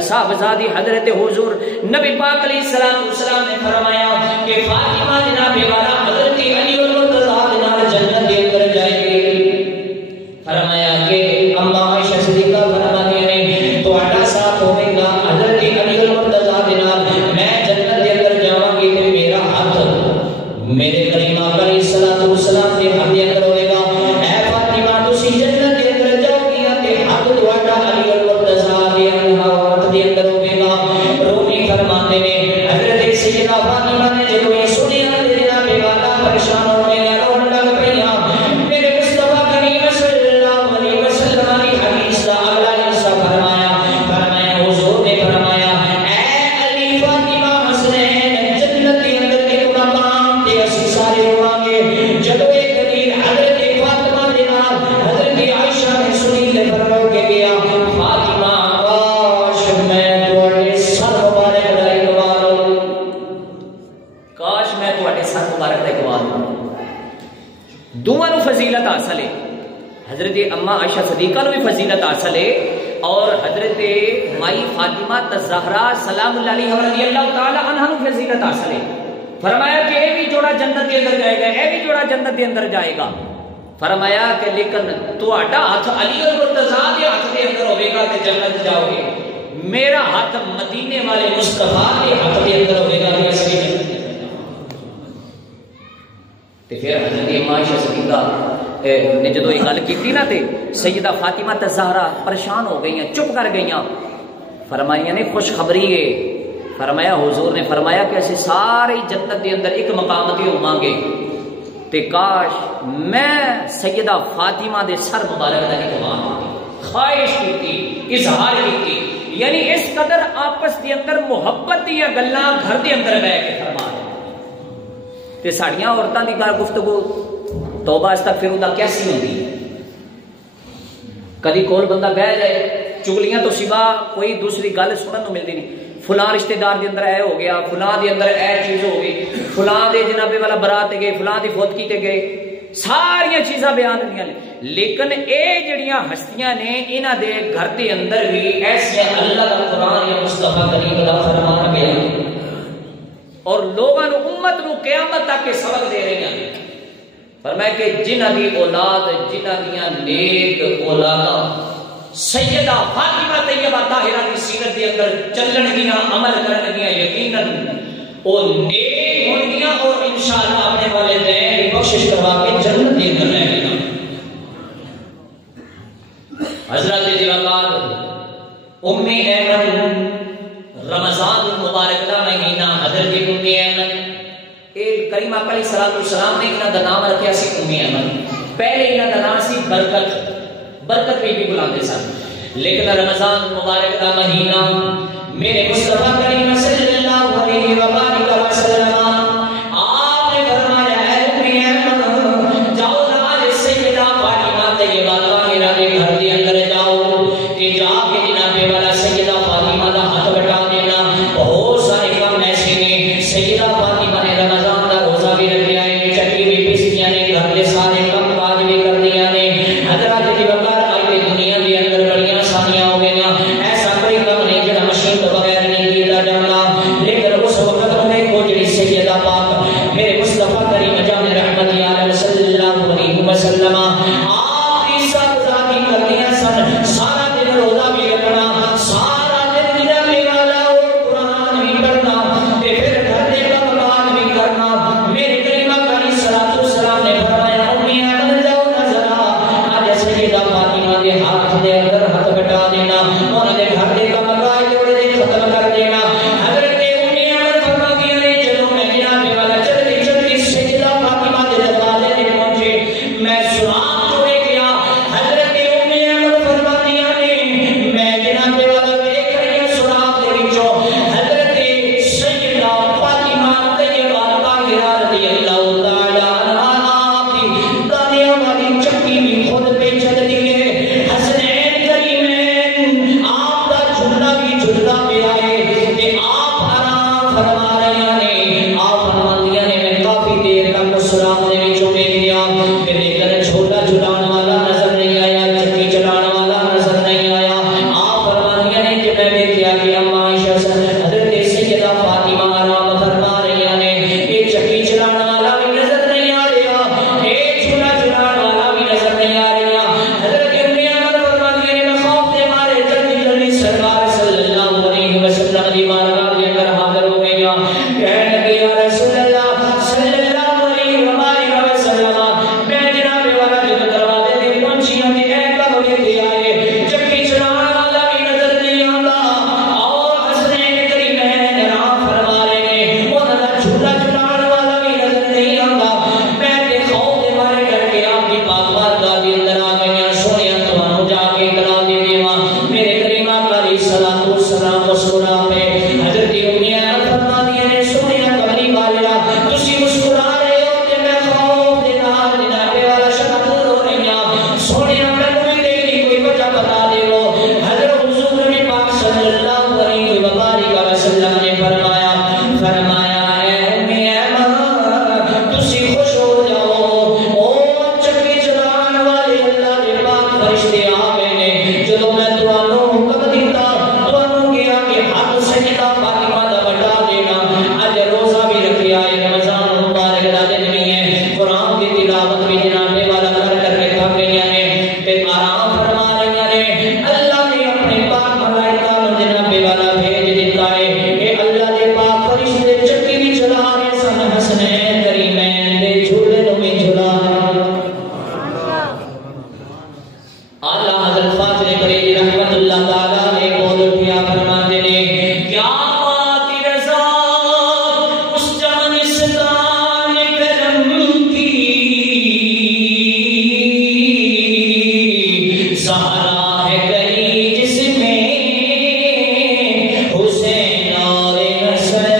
صاحبزادی حضرت حضور نبی پاک علیہ الصلوۃ والسلام نے فرمایا کہ فاطمہ جناب والا حضرت علی المرتضی نال جنت کے اندر جائے گی. فرمایا کہ اما عائشہ صدیقہ فرماتی ہیں تو اٹا ساتھ ہوے گا حضرت علی المرتضی نال میں جنت کے اندر جاواں گی تے میرا ہاتھ میرے کریم آقا علیہ الصلوۃ والسلام کے ہاتھ کے اندر ہوے گا. اے فاطمہ تسی جنت کے اندر جاؤ گی تے ہاتھ تواڈا علی المرتضی دے ہاتھ کے اندر ہوے گا. رومی فرماتے ہیں حضرت سیدہ فاطمہ نے جب یہ سنیا تے جناب والا پریشان ہو گیا رونے لگ پیا. میرے مصطفیٰ کریم صلی اللہ علیہ وسلم کی حدیث کا اگلا حصہ فرمایا حضور نے فرمایا اے علی فاطمہ حسنین جنت کے اندر ایک مقام تے اسی سارے ہوواں گے. جب ایک دن حضرت فاطمہ دے نال حضرت عائشہ نے سنی تے فرمایا کہ گیا فاطمہ کاش میں تواڈے سر مبارک دا اقبال کاش میں تواڈے سر مبارک دا اقبال دونوں فضیلت حاصل ہے. حضرت اما عائشہ صدیقہ نو بھی فضیلت حاصل ہے اور حضرت مائی فاطمہ الزہرا سلام اللہ علیہ رضی اللہ تعالی عنہا نو فضیلت حاصل ہے. فرمایا کہ اے بھی جوڑا جنت کے اندر جائے گا اے بھی جوڑا جنت کے اندر جائے گا. فرمایا کہ لیکن تہاڈا ہاتھ علی المرتضی دے ہاتھ کے اندر ہوے گا تے جنت جاؤ گے. میرا ہاتھ مدینے والے مصطفیٰ کے ہاتھ کے اندر ہوے گا تے اسی جنت تے پھر حضرت اما عائشہ صدیقہ نے جدو یہ گل کی نا تے سیدہ فاطمہ الزہرا پریشان ہو گئی ہیں چپ کر گئی ہیں. فرمایا نے خوشخبری ہے. فرمایا حضور نے فرمایا کہ اسی سارے جنت دے اندر ایک مقام تے ہوواں گے تے کاش میں سیدہ فاطمہ دے سر مبارک دا اقبال خواہش کی اظہار کی یعنی اس قدر آپس دے اندر محبت دی گلاں گھر دے اندر بیٹھ کے فرما رہے تے ساڑیاں عورتاں دی گفتگو توبہ استغفراللہ کیسی ہوندی. کدی کول بندہ بیٹھ جائے چگلیاں تو سوا کوئی دوسری گل سنن نو ملدی نہیں. فلاں رشتہ دار دے اندر اے ہو گیا فلاں دے اندر اے چیز ہو گئی فلاں دے جناب والا برات گئے فلاں دی فوتگی تے گئے ساری چیزاں بیان ہوندیاں نے. لیکن اے جڑیاں ہستیاں نے انہاں دے گھر دے اندر بھی ایسے اللہ دا قرآن یا مصطفیٰ کریم دا فرمان بیان اور لوگاں نو امت نو قیامت تک کے سبق دے رہے ہیں. فرمایا کہ جنہاں دی اولاد جنہاں دیاں نیک اولاداں سیدہ فاطمہ طیبہ طاہرہ کی سیرت کے اندر چلن گیا عمل کرن گیا یقیناً وہ نیک ہون گیا اور انشاءاللہ اپنے والدین کی کوشش کروا کے جنت دے کر رہے گا. حضرت دیوکار ام ایمن رمضان المبارک کا مہینہ حضرت ام ایمن ایک کریمہ علیہ السلام نے انہاں دا نام رکھیا سی ام ایمن. پہلے انہاں دا نام سی برکت بھی بلاندے سن. لیکن رمضان مبارک کا مہینہ میرے مصطفیٰ کریم صلی اللہ علیہ وآلہ وسلم آپ نے فرمایا ہے ام ایمن جاؤ آج سیدہ فاطمہ طیبہ طاہرہ کے گھر کے اندر جاؤ کہ جا کے جناب والا سیدہ فاطمہ کا ہاتھ بٹا دینا. بہت سارے کام ایسے ہیں. سیدہ فاطمہ نے رمضان کا روزہ بھی رکھا ہے, چکی بھی پسیاں نے, گھر کے سارے کام کاج بھی کر دیا نے. حضرات کی بکار آئی دنیا کے اندر بڑی آسانیاں ہو گئی. ایسا کوئی کام نہیں جڑا مشین تو بغیر نہیں کیتا جانا. لیکن اس وقت میں کو جڑی سیدہ پاک میرے مصطفیٰ کریم جان رحمت علیہ صلی اللہ علیہ وسلم آپ کی سب ذاتی کردیاں سن. سارا دن روزہ بھی رکھنا, سارا دن جناب والا اور قرآن بھی پڑھنا, تے پھر گھر کے کام کاج بھی کرنا. میرے کریمہ علیہ الصلوۃ والسلام نے فرمایا ام ایمن جاؤ نہ ذرا آج سیدہ فاطمہ کے ہاتھ دے اندر ہاتھ بٹا دینا, انہاں دے گھر کے کام کاج جوڑے دے ختم کر دینا. حضرت ام ایمن فرماتی ہیں چلو میں جناب والا چلتی چلتی سیدہ فاطمہ کے دروازے تے پہنچے, میں سراغ توڑے گیا. حضرت ام ایمن فرماتی ہیں میں جناب والا دیکھ رہی ہوں سراغ دے وچوں حضرت سیدہ فاطمہ طیبہ طاہرہ رضی اللہ تعالی عنہا آپ کی دانیاں والی چکی بھی خود پہ چل دی ہے. حسنین کریمین آپ کا جھولا بھی جھلتا پیا ہے کہ آپ آرام فرما رہے ہیں. آپ فرماندیاں نے میں کافی دیر تک اس سراغ دے وچوں دیکھ لیا, پھر لیکن جھولا جھلانے والا نظر نہیں آیا, چکی چلانے والا نظر نہیں آیا. آپ فرماندیاں نے جب میں دیکھا کہ اما عائشہ حضرت سیدہ فاطمہ آرام فرما رہی ہیں, یہ چکی چلانے والا بھی نظر نہیں آ رہا, یہ جھولا جھلانے والا بھی نظر نہیں آ رہا. حضرت ام ایمن فرماتی ہیں میں خوف دے مارے جلدی جلدی سرکار صلی اللہ علیہ وسلم کی بارگاہ کے اندر حاضر ہو گئی. کہنے لگی یا رسول اللہ صلی اللہ علیہ وآلہ وسلم میں جناب والا جب دروازے تے پہنچی ہوں تے اے کب ویکھے آئے چکی چلانے والا بھی نظر نہیں آندا, اور حسنین کریمین آرام فرما رہے ہیں, انہاں دا جھولا جھلانے والا بھی نظر نہیں آندا. میں تے خوف دے مارے ڈر کے آپ کی پاک بارگاہ دے اندر آ گئی. سونیا تانوں جا کے اطلاع دے دیواں میرے کریمہ علیہ الصلوۃ والسلام مسکرا پے. حضرت ام ایمن فرماتی ہیں سونیا کملی والا تسی مسکرا رہے ہو تے میں خوف دے نال جناب والا شکر ہو رہی ہاں. سونیا مینوں بھی کوئی وجہ بتا دیو. حضرت حضور نبی پاک صلی اللہ علیہ وآلہ وسلم نے فرمایا اے ام ایمن تسی خوش ہو جاؤ, او چکی چلانے والے اللہ دے پاک فرشتے آ گئے نے. جدوں میں تانوں حکم دیتا تانوں کہا کہ حق سیدہ فاطمہ دا بٹا دینا. اج روزہ بھی رکھیا ہے, رمضان مبارک دا دن بھی ہے, قرآن کی تلاوت بھی جناب والا کر کے تھک گئی ہیں تے آرام فرما رہی ہیں. اللہ نے اپنے پاک ملائکہ نوں جناب والا بھیج دیتا ہے کہ اللہ دے پاک فرشتے چکی بھی چلا رہے سن, حسنین کریمین دے جھولے نوں بھی جھلا رہے. اعلیٰ حضرت فاضل بریلوی رحمت اللہ تعالی علیہ بول اٹھیا فرماتے نے کیا بات رضا اس جانستان کرم کی, سہارا ہے گلی جس میں حسین اور حسن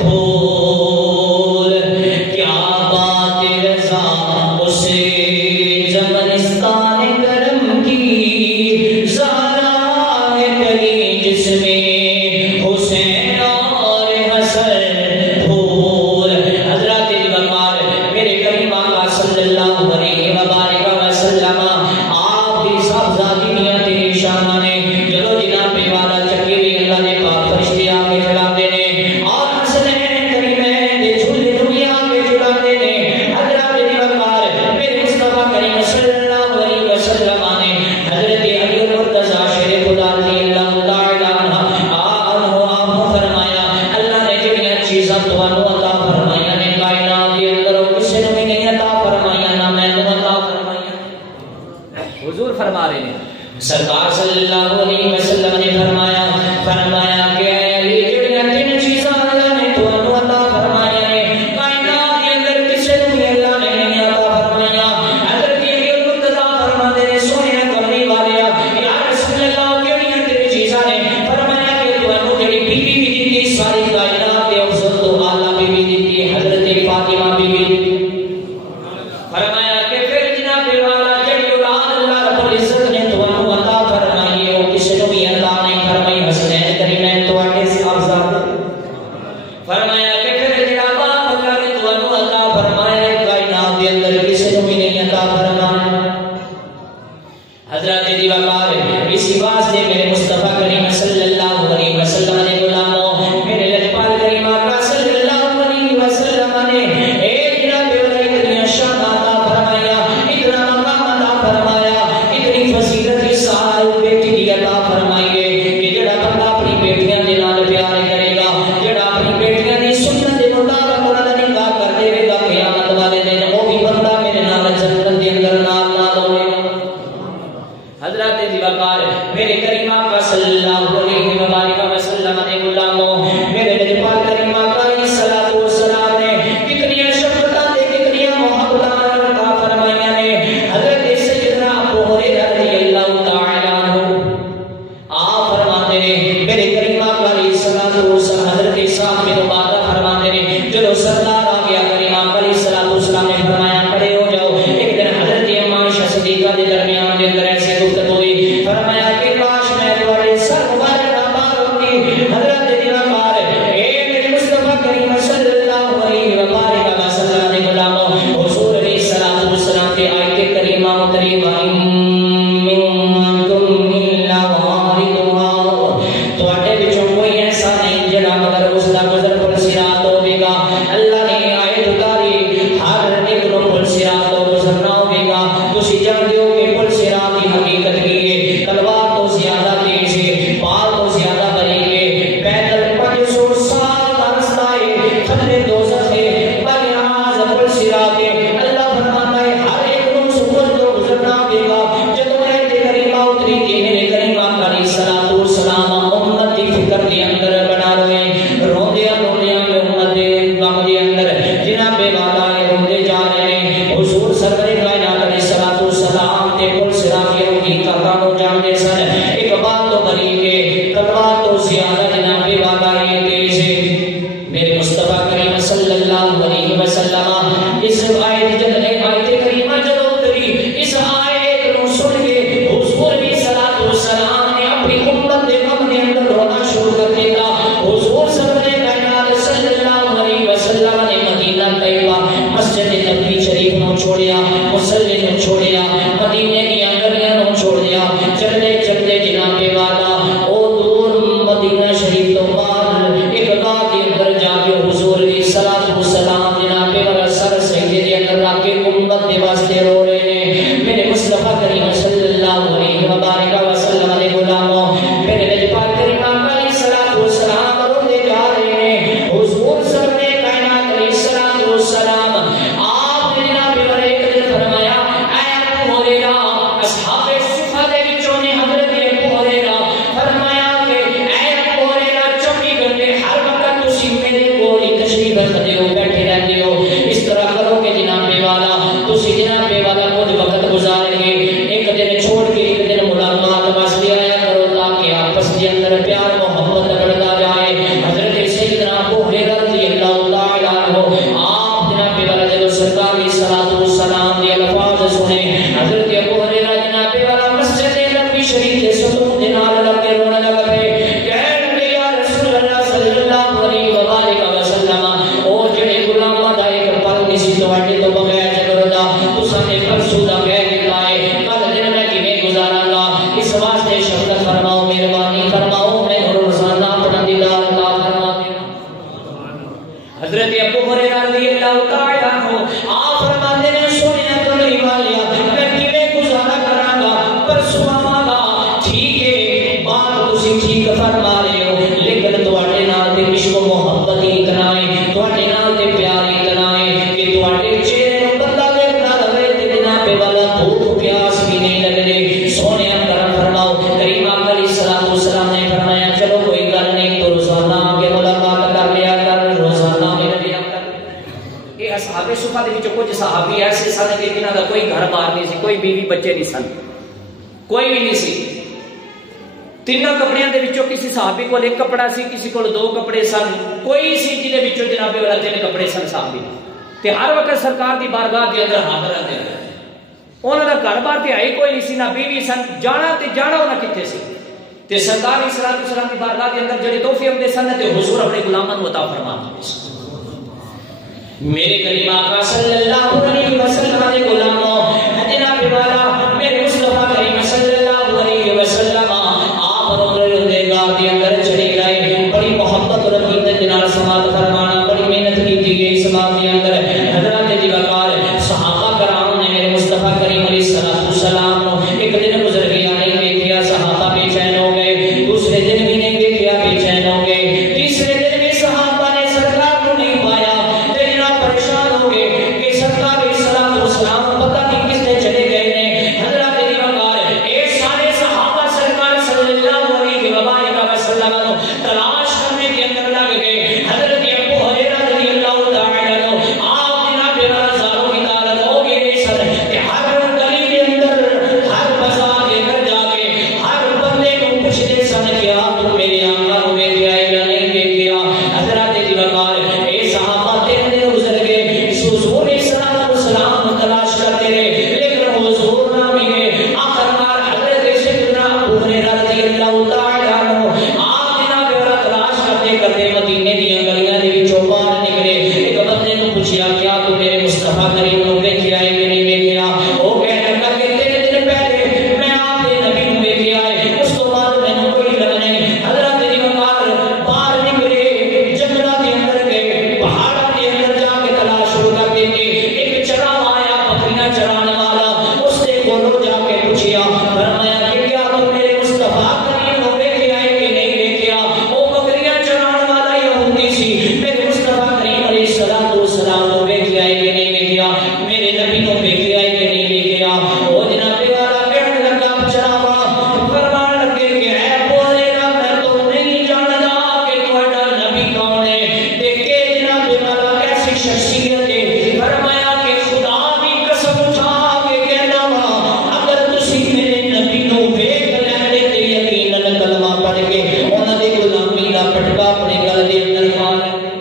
پھول. کیا بات رضا اس جانستان کرم کی, سہارا ہے گلی جس میں حسین اور حسن پھول. حضرات الوقار میرے کریم آقا صلی اللہ علیہ وآلہ وسلم آپ کی سب ذاتی نیت نشانہ نے جدو جناب والا چکی بھی اللہ نے پاک فرشتے آ کے چلاتے نے, اور حسنین کریمین دے جھولے نوں آ کے چلاتے نے. حضرات الوقار میرے مصطفیٰ کریم صلی اللہ علیہ وسلم نے حضرت علی سرکار صلی اللہ علیہ وسلم نے فرمایا کہ اے علی جڑیاں تین چیزاں اللہ نے تانوں عطا فرمایا نے کائنات کے اندر کسے نوں بھی اللہ نے نہیں عطا فرمایا. حضرت علی مرتضی فرماتے نے سونے کملی والیا یا رسول اللہ کیڑیاں تین چیزاں نے؟ فرمایا کہ تانوں جڑی بیوی بھی دتی ساری کائنات دے افضل تو اعلی بیوی دتی حضرت فاطمہ بیوی دتی. فرمایا کہ پھر جناب والا جڑی اولاد اللہ رب العزت نے تانوں عطا فرمائی ہے وہ کسے نوں بھی عطا نہیں فرمائی حسنین کریمین تواڈے صاحبزادے. فرمایا کہ پھر جناب اللہ نے تانوں عطا فرمایا ہے کائنات دے اندر کسے نوں بھی نہیں عطا فرمایا. حضرت دی وقار اسی واسطے میرے مصطفیٰ کریم صلی اللہ علیہ وسلم نے غلاموں میرے لجپال کریم آقا صلی اللہ علیہ وسلم نے ایک جناب والا اتنی شان عطا فرمایا اتنا مقام عطا فرمایا اتنی فضیلت کی ساری بیٹی دی عطا فرمائی ہے کہ جڑا بندہ اپنی بیٹیاں دے نال پیار کرے گا جڑا اپنی بیٹیاں دی سنت دے مطابق انہاں دا نکاح کر دے گا قیامت والے دن وہ بھی بندہ میرے نال جنت دے اندر نال ہوئے گا. حضرت دی وقار میرے کریم آقا صلی اللہ علیہ وسلم نے غلاموں میرے لجپال کریم آقا علیہ الصلوۃ والسلام نے کتنی شفقتاں تے کتنی محبتاں عطا فرمائیاں نے. حضرت سیدنا ابو ہریرہ رضی اللہ تعالی عنہ آپ فرماتے ہیں میرے کریم آقا علیہ الصلوۃ والسلام حضرت صاحب بن عبادہ فرماتے ہیں چلو سردار آ گیا کریم آقا علیہ الصلوۃ والسلام نے فرمایا کھڑے ہو جاؤ. ایک دن حضرت امام عائشہ صدیقہ کے درمیان کے اندر ایسے گفتگو ہوئی. فرمایا کہ کاش میں تمہارے سر مبارک نہ مار ہوتی. حضرت دی وقار اے میرے مصطفیٰ کریم صلی اللہ علیہ وسلم نے غلاموں حضور علیہ الصلوۃ والسلام کے آیت کریمہ مطلب منکم الا واردها تواڈے وچوں کوئی ایسا نہیں جڑا مگر اس دا گزر پل صراط ہوے گا. اللہ نے آیت اتاری ہر ایک نوں پل صراط تو گزرنا ہوے گا. تسی جانتے ہو کہ پل صراط کی حقیقت کی ہے تلوار تو زیادہ تیز ہے پال تو زیادہ باریک ہے پیدل 500 سال کا رستہ ہے تھلے دوزخ ہے بلعاز پل صراط ہے. اللہ فرماتا ہے ہر ایک نوں سپر تو گزرنا ہوے گا. جدوں آیت کریمہ اتری کہ میرے کریم آقا علیہ الصلوۃ والسلام امت دی فکر دے اندر بنا رہے روندیاں روندیاں امت دے غم دے اندر جناب والا روندے جا رہے ہیں. حضور سرور کائنات علیہ الصلوۃ والسلام تے پل صراط کی کہاں جانتے سن ایک بات تو بری کے تلوار تو زیادہ جناب والا یہ تیز ہے. میرے مصطفیٰ کریم صلی اللہ علیہ وسلم اس آیت کریمہ جب اتری اس آیت کو سن کے حضور علیہ الصلوۃ والسلام نے اپنی امت دے غم دے اندر رونا شروع کر دیا. حضور سرور کائنات صلی اللہ علیہ وسلم نے مدینہ طیبہ مسجد نبوی شریف نو چھوڑیا مصلی نو چھوڑیا مدینے کی گلیاں نو چھوڑیا چلتے چلتے جناب والا او دور مدینہ شریف تو بعد ایک گاہ کے اندر جا کے حضور علیہ الصلوۃ والسلام جناب والا سر سجدے دے اندر رکھ کے امت دے واسطے رو رہے ہیں. میرے مصطفیٰ کریم صلی اللہ علیہ وسلم نے غلاموں میرے لجپال کریم آقا علیہ الصلوۃ والسلام روندے جا رہے ہیں. حضور سرور کائنات علیہ الصلوۃ والسلام آپ نے جناب والا ایک دن فرمایا اے ابو ہریرہ اصحاب صفہ دے وچوں نے حضرت ابو ہریرہ فرمایا کہ اے ابو ہریرہ 24 گھنٹے ہر وقت تسی میرے کول ہی تشریف رکھدے ہو بیٹھے رہندے ہو. اس طرح کرو کہ جناب والا تسی جناب والا کچھ وقت گزاریں گے ایک دن چھوڑ کے ایک دن ملاقات واسطے آیا کرو تاکہ آپس کے اندر پیار محبت بڑھتا جائے. حضرت سیدنا ابو ہریرہ رضی اللہ تعالی عنہ آپ جناب والا جب سرکار علیہ الصلوۃ والسلام کے الفاظ سنے حضرت ابو ہریرہ جناب والا مسجد نبوی شریف کے ستون دے نال لگ کے رونے لگ پے. کہنے لگے یا رسول اللہ صلی اللہ علیہ وسلم او جڑے غلاماں دا ایک پل نہیں سی تواڈے تو بغیر جبردا تساں نے پرسوں دا کہہ دتا ہے کل دن میں کیویں گزاراں گا. اس واسطے شفقت فرماؤ مہربانی فرماؤ میں روزانہ اپنا دیدار عطا فرما دینا. حضرت ابو ہریرہ رضی اللہ تعالی عنہ آپ فرماتے ہیں سونے کملی والیا میں کیویں گزارا کراں گا پرسوں آواں گا. ٹھیک ہے بات تسی ٹھیک فرما رہے ہو لیکن تواڈے نال تے عشق و محبت اتنا ہے تواڈے نال تے پیار اتنا ہے کہ تواڈے چہرے نوں بندہ دیکھدا رہے تے جناب والا بھوک پیاس بھی نہیں لگ رہی. سونے کرم فرما صحابی ایسے سن کہ جنہاں دا کوئی گھر بار نہیں سی، کوئی بیوی بچے نہیں سن، کوئی بھی نہیں سی. تینوں کپڑیاں دے وچوں کسی صحابی کول ایک کپڑا سی، کسی کول دو کپڑے سن، کوئی سی جے وچوں جناب والا تین کپڑے سن صحابی. تے ہر وقت سرکار دی بارگاہ دے اندر حاضر رہندے. انہاں دا گھر بار تے ہے کوئی نہیں سی، نہ بیوی سن. جانا تے جانا انہاں کتے سی. تے سرکار علیہ الصلوۃ والسلام دی بارگاہ دے اندر جڑے تحفے ہوندے سن تے حضور اپنے غلاماں نوں عطا فرماندے سن. میرے کریم آقا صلی اللہ علیہ وسلم دے غلاموں جناب والا میرے مصطفیٰ کریم صلی اللہ علیہ وسلم آپ روندے گار دے اندر چلے گئے. بڑی محبت اور عقیدت کے نال سماعت فرمانا، بڑی محنت کی گئی سماعت دے اندر. حضرات دی وقار صحابہ کرام نے میرے مصطفیٰ کریم علیہ الصلوۃ والسلام نو ایک دن گزر گیا نہیں دیکھیا، صحابہ بے چین ہو گئے. دوسرے دن بھی نہیں دیکھیا، بے چین ہو گئے. تیسرے دن بھی صحابہ نے سرکار کو نہیں پایا، پریشان ہو گئے کہ سرکار علیہ الصلوۃ والسلام پتہ نہیں کس نے چلے گئے نے. حضرات دی وقار اے سارے صحابہ سرکار صلی اللہ علیہ وسلم کو تلاش کرنے کے اندر لگ گئے. حضرت ابو ہریرہ رضی اللہ تعالی عنہ آپ جناب ہزاروں کی تعداد ہو گئے سن کہ ہر گلی کے اندر، ہر بازار کے اندر جا کے ہر بندے کو پوچھتے سن کہ آپ میرے آقا کو دیکھ آئے یا نہیں دیکھ گیا. حضرات دی وقار اے صحابہ تیرے گزر گئے. حضور علیہ الصلوۃ والسلام تلاش کرتے رہے لیکن حضور نہ ملے. آخرکار حضرت سیدنا ابو ہریرہ رضی اللہ تعالی عنہ آپ جناب والا تلاش کرتے کرتے مدینے دی گلیاں دے وچوں باہر نکلے. ایک بندے نے پوچھا کیا تو میرے مصطفیٰ کریم نو دیکھیا ہے کہ نہیں دیکھیا؟ وہ کہنے لگا کہ 3 دن پہلے میں آپ کے نبی نو دیکھیا ہے، اس تو بعد مینوں کوئی لگ نہیں. حضرت دی وقار باہر نکلے، جنگلاں دے اندر گئے، پہاڑاں دے اندر جا کے تلاش شروع کر دی. ایک چراغ آیا بکریاں چرانے والا، اس نے کولو جا کے پوچھیا، فرمایا کہ کیا تم میرے مصطفیٰ کریم کو دیکھیا ہے کہ نہیں دیکھیا؟ وہ بکریاں چرانے والا یہودی سی. میرے مصطفیٰ کریم علیہ الصلوۃ والسلام کو دیکھیا ہے کہ نہیں دیکھیا؟ میرے نبی کو دیکھیا ہے کہ نہیں دیکھیا؟ وہ جناب والا کہنے لگا چراغا فرمان لگے کہ اے بولے گا میں تو نہیں جانتا کہ تہاڈا نبی کون ہے. دیکھے جناب والا کیسی شخصیت ہے. فرمایا کہ خدا دی قسم اٹھا کے کہنا وا اگر تسی میرے نبی نو ویکھ لیندے تے یقیناً کلمہ پڑھ کے انہاں دی غلامی دا پٹکا اپنے گل دے اندر پا لیندے.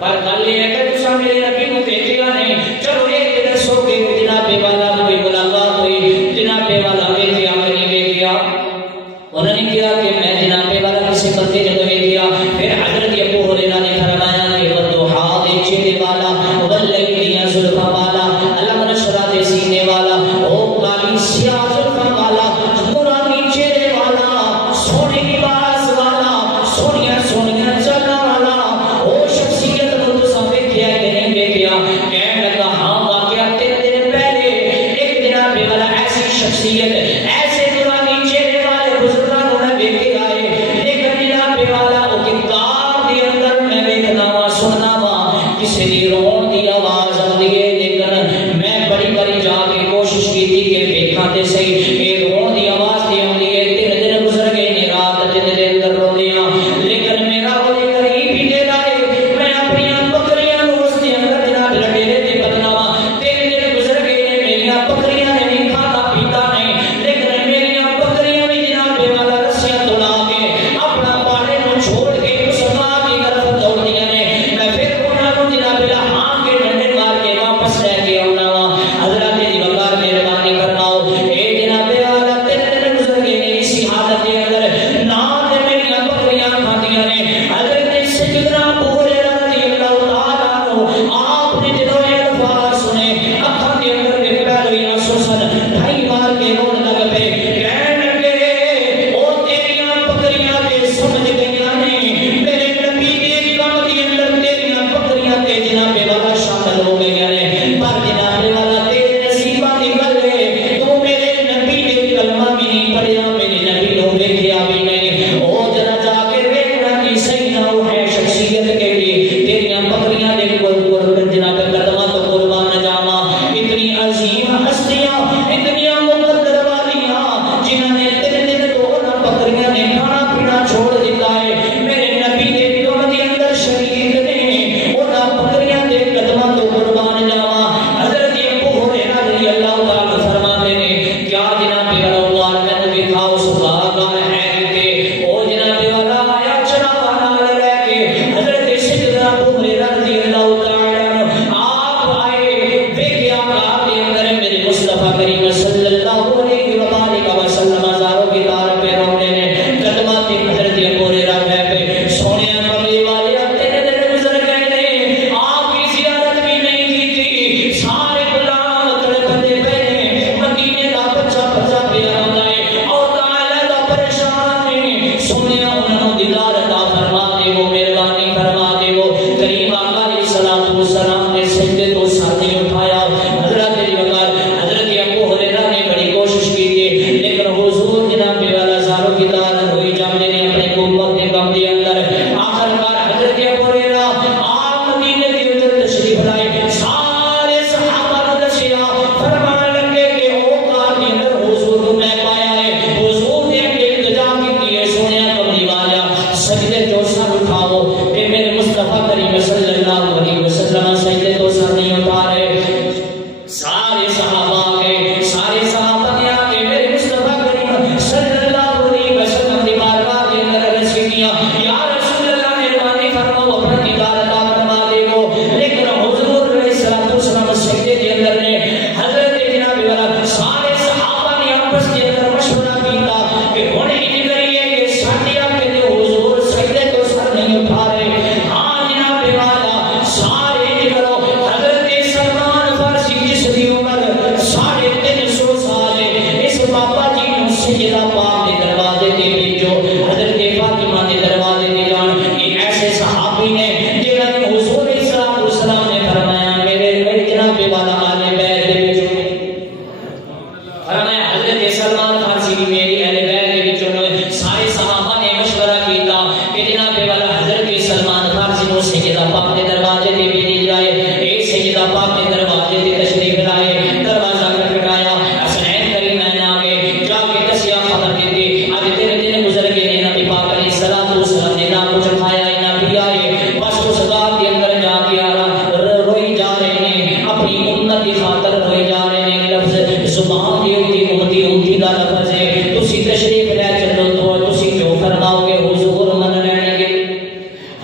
پر گل یہ ہے کہ تساں میرے نبی نو دیکھیا نہیں. چلو یہ دسو کہ جناب والا کوئی ملاقات ہوئی، جناب والا دیکھیا کہ نہیں دیکھیا؟ انہوں نے کہا کہ میں جناب والا کسی بندے نے دیکھیا. پھر حضرت ابو ہریرہ نے فرمایا کہ والضحیٰ دے چہرے والا، واللیل دیاں زلفاں والا، علم نشرہ دے سینے والا، او کالی سیاہ زلفاں والا، نورانی چہرے والا، سونے لباس والا، سونیاں سونیاں چلنا والا، او شخصیت کو تساں دیکھیا کہ نہیں دیکھیا؟ کہنے لگا ہاں واقعہ 3 دن پہلے ایک جناب والا ایسی شخصیت، ایسے نورانی چہرے والے بزرگاں نوں دیکھ آئے. لیکن جناب والا وہ کتاب دے اندر میں دیکھنا وا سننا وا کسی دی رون دی آواز آندی ہے. لیکن میں بڑی بڑی جا کے کوشش کی تھی کہ دیکھاں تے صحیح کہ رون دی آواز تے آندی ہے. 3 دن گزر گئے نے رات جن دے اندر روندیاں، لیکن میرا وہ قریب ہی دے لائے. میں اپنی بکریاں نوں اس دے اندر جناب لٹیرے تے بدنا وا. 3 دن گزر گئے نے میری بکریاں نے نہیں کھانا پیتا نہیں، لیکن ہوئے جا رہے ہیں لفظ زبان دی امتی دا لفظ ہے تسی تشریف لے چلو تو تسی جو فرماؤ گے حضور من لیں گے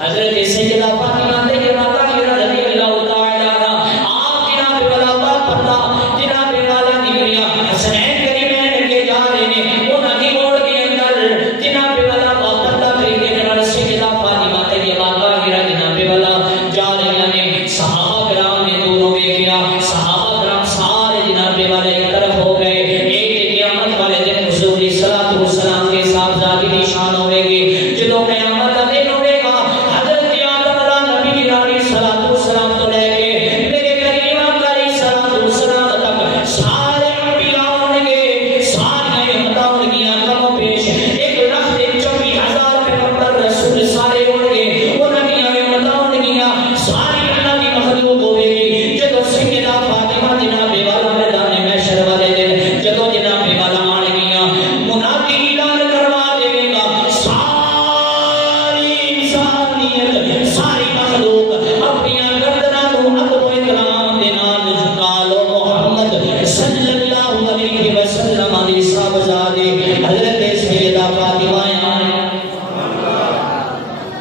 حضرت سیدہ فاطمہ طیبہ طاہرہ رضی اللہ تعالی عنہا آپ جناب والا باپ پردہ جناب والا نگریہ حسنین کریمین کے جا رہے ہیں انہاں دی موڑ کے اندر جناب والا باپ پردہ خریدے جناب سیدہ فاطمہ طیبہ طاہرہ جناب والا جا رہے ہیں صحابہ کرام نے دونوں میں کیا صحابہ کرام سارے جناب والے ایک طرف ہو گئے ایک قیامت والے دن حضور صلی اللہ علیہ وسلم کے ساتھ ظاہری شان ہوئے گی جدو قیامت کا دن ہوئے گا حضرت آدم علیہ نبی علیہ السلام تو لے کے میرے کریم علیہ السلام تک سارے انبیاء ہوں گے سارے امتاں ہوں گی کم و پیش 1,24,000 پیغمبر رسول سارے ہوں گے انہاں دی امتاں ہوں گی ساری اللہ کی مخلوق ہوئے گی جدو سیدہ فاطمہ جناب والا میدان محشر والے دن جدو جناب والا آن گیا منادی اعلان کروا دے گا ساری انسانیت ساری مخلوق اپنی گردناں نوں ادب و اکرام دے نال جھکا لو محمد صلی اللہ علیہ وسلم علی صاحبزادے حضرت سیدہ فاطمہ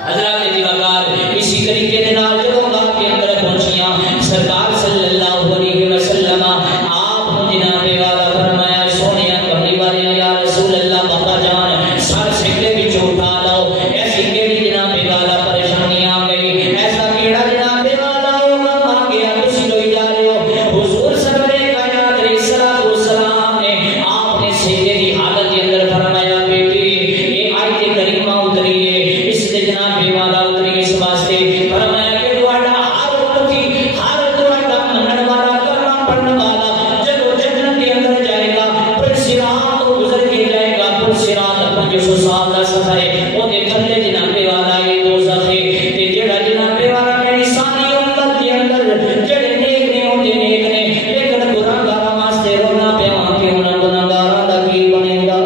حضرت دیوار اسی طریقے دے نال جدوں باپ کے اندر پہنچیاں سرکار صلی اللہ علیہ وسلم آپ جناب والا فرمایا سونیا کملی والے یا رسول اللہ بابا جان سر سکے وچ اٹھا لو ایسی کیڑی جناب والا پریشانی آ گئی ایسا کیڑا جناب والا ہوگا آ گیا تسی لوئی جا رہے ہو حضور سرور کائنات علیہ السلام نے آپ نے سیدے دی حالت کے اندر فرمایا بیٹی یہ آیت کریمہ اتری ہے اس نے جناب والا اتری اس واسطے فرمایا کہ تواڈا ہر امتی ہر تواڈا منن والا کلمہ پڑھنے والا جب جنت کے اندر جائے گا پھر صراط کو گزر کے جائے گا پھر صراط 500 سال کا سفر ہے وہ دے تھلے جناب والا یہ دوزخ ہے تے جڑا جناب والا میری ساری امت کے اندر جڑے نیک نے ہوندے نیک نے لیکن گناہگاراں واسطے رونا پیا کہ انہاں گناہگاراں دا کی بنے گا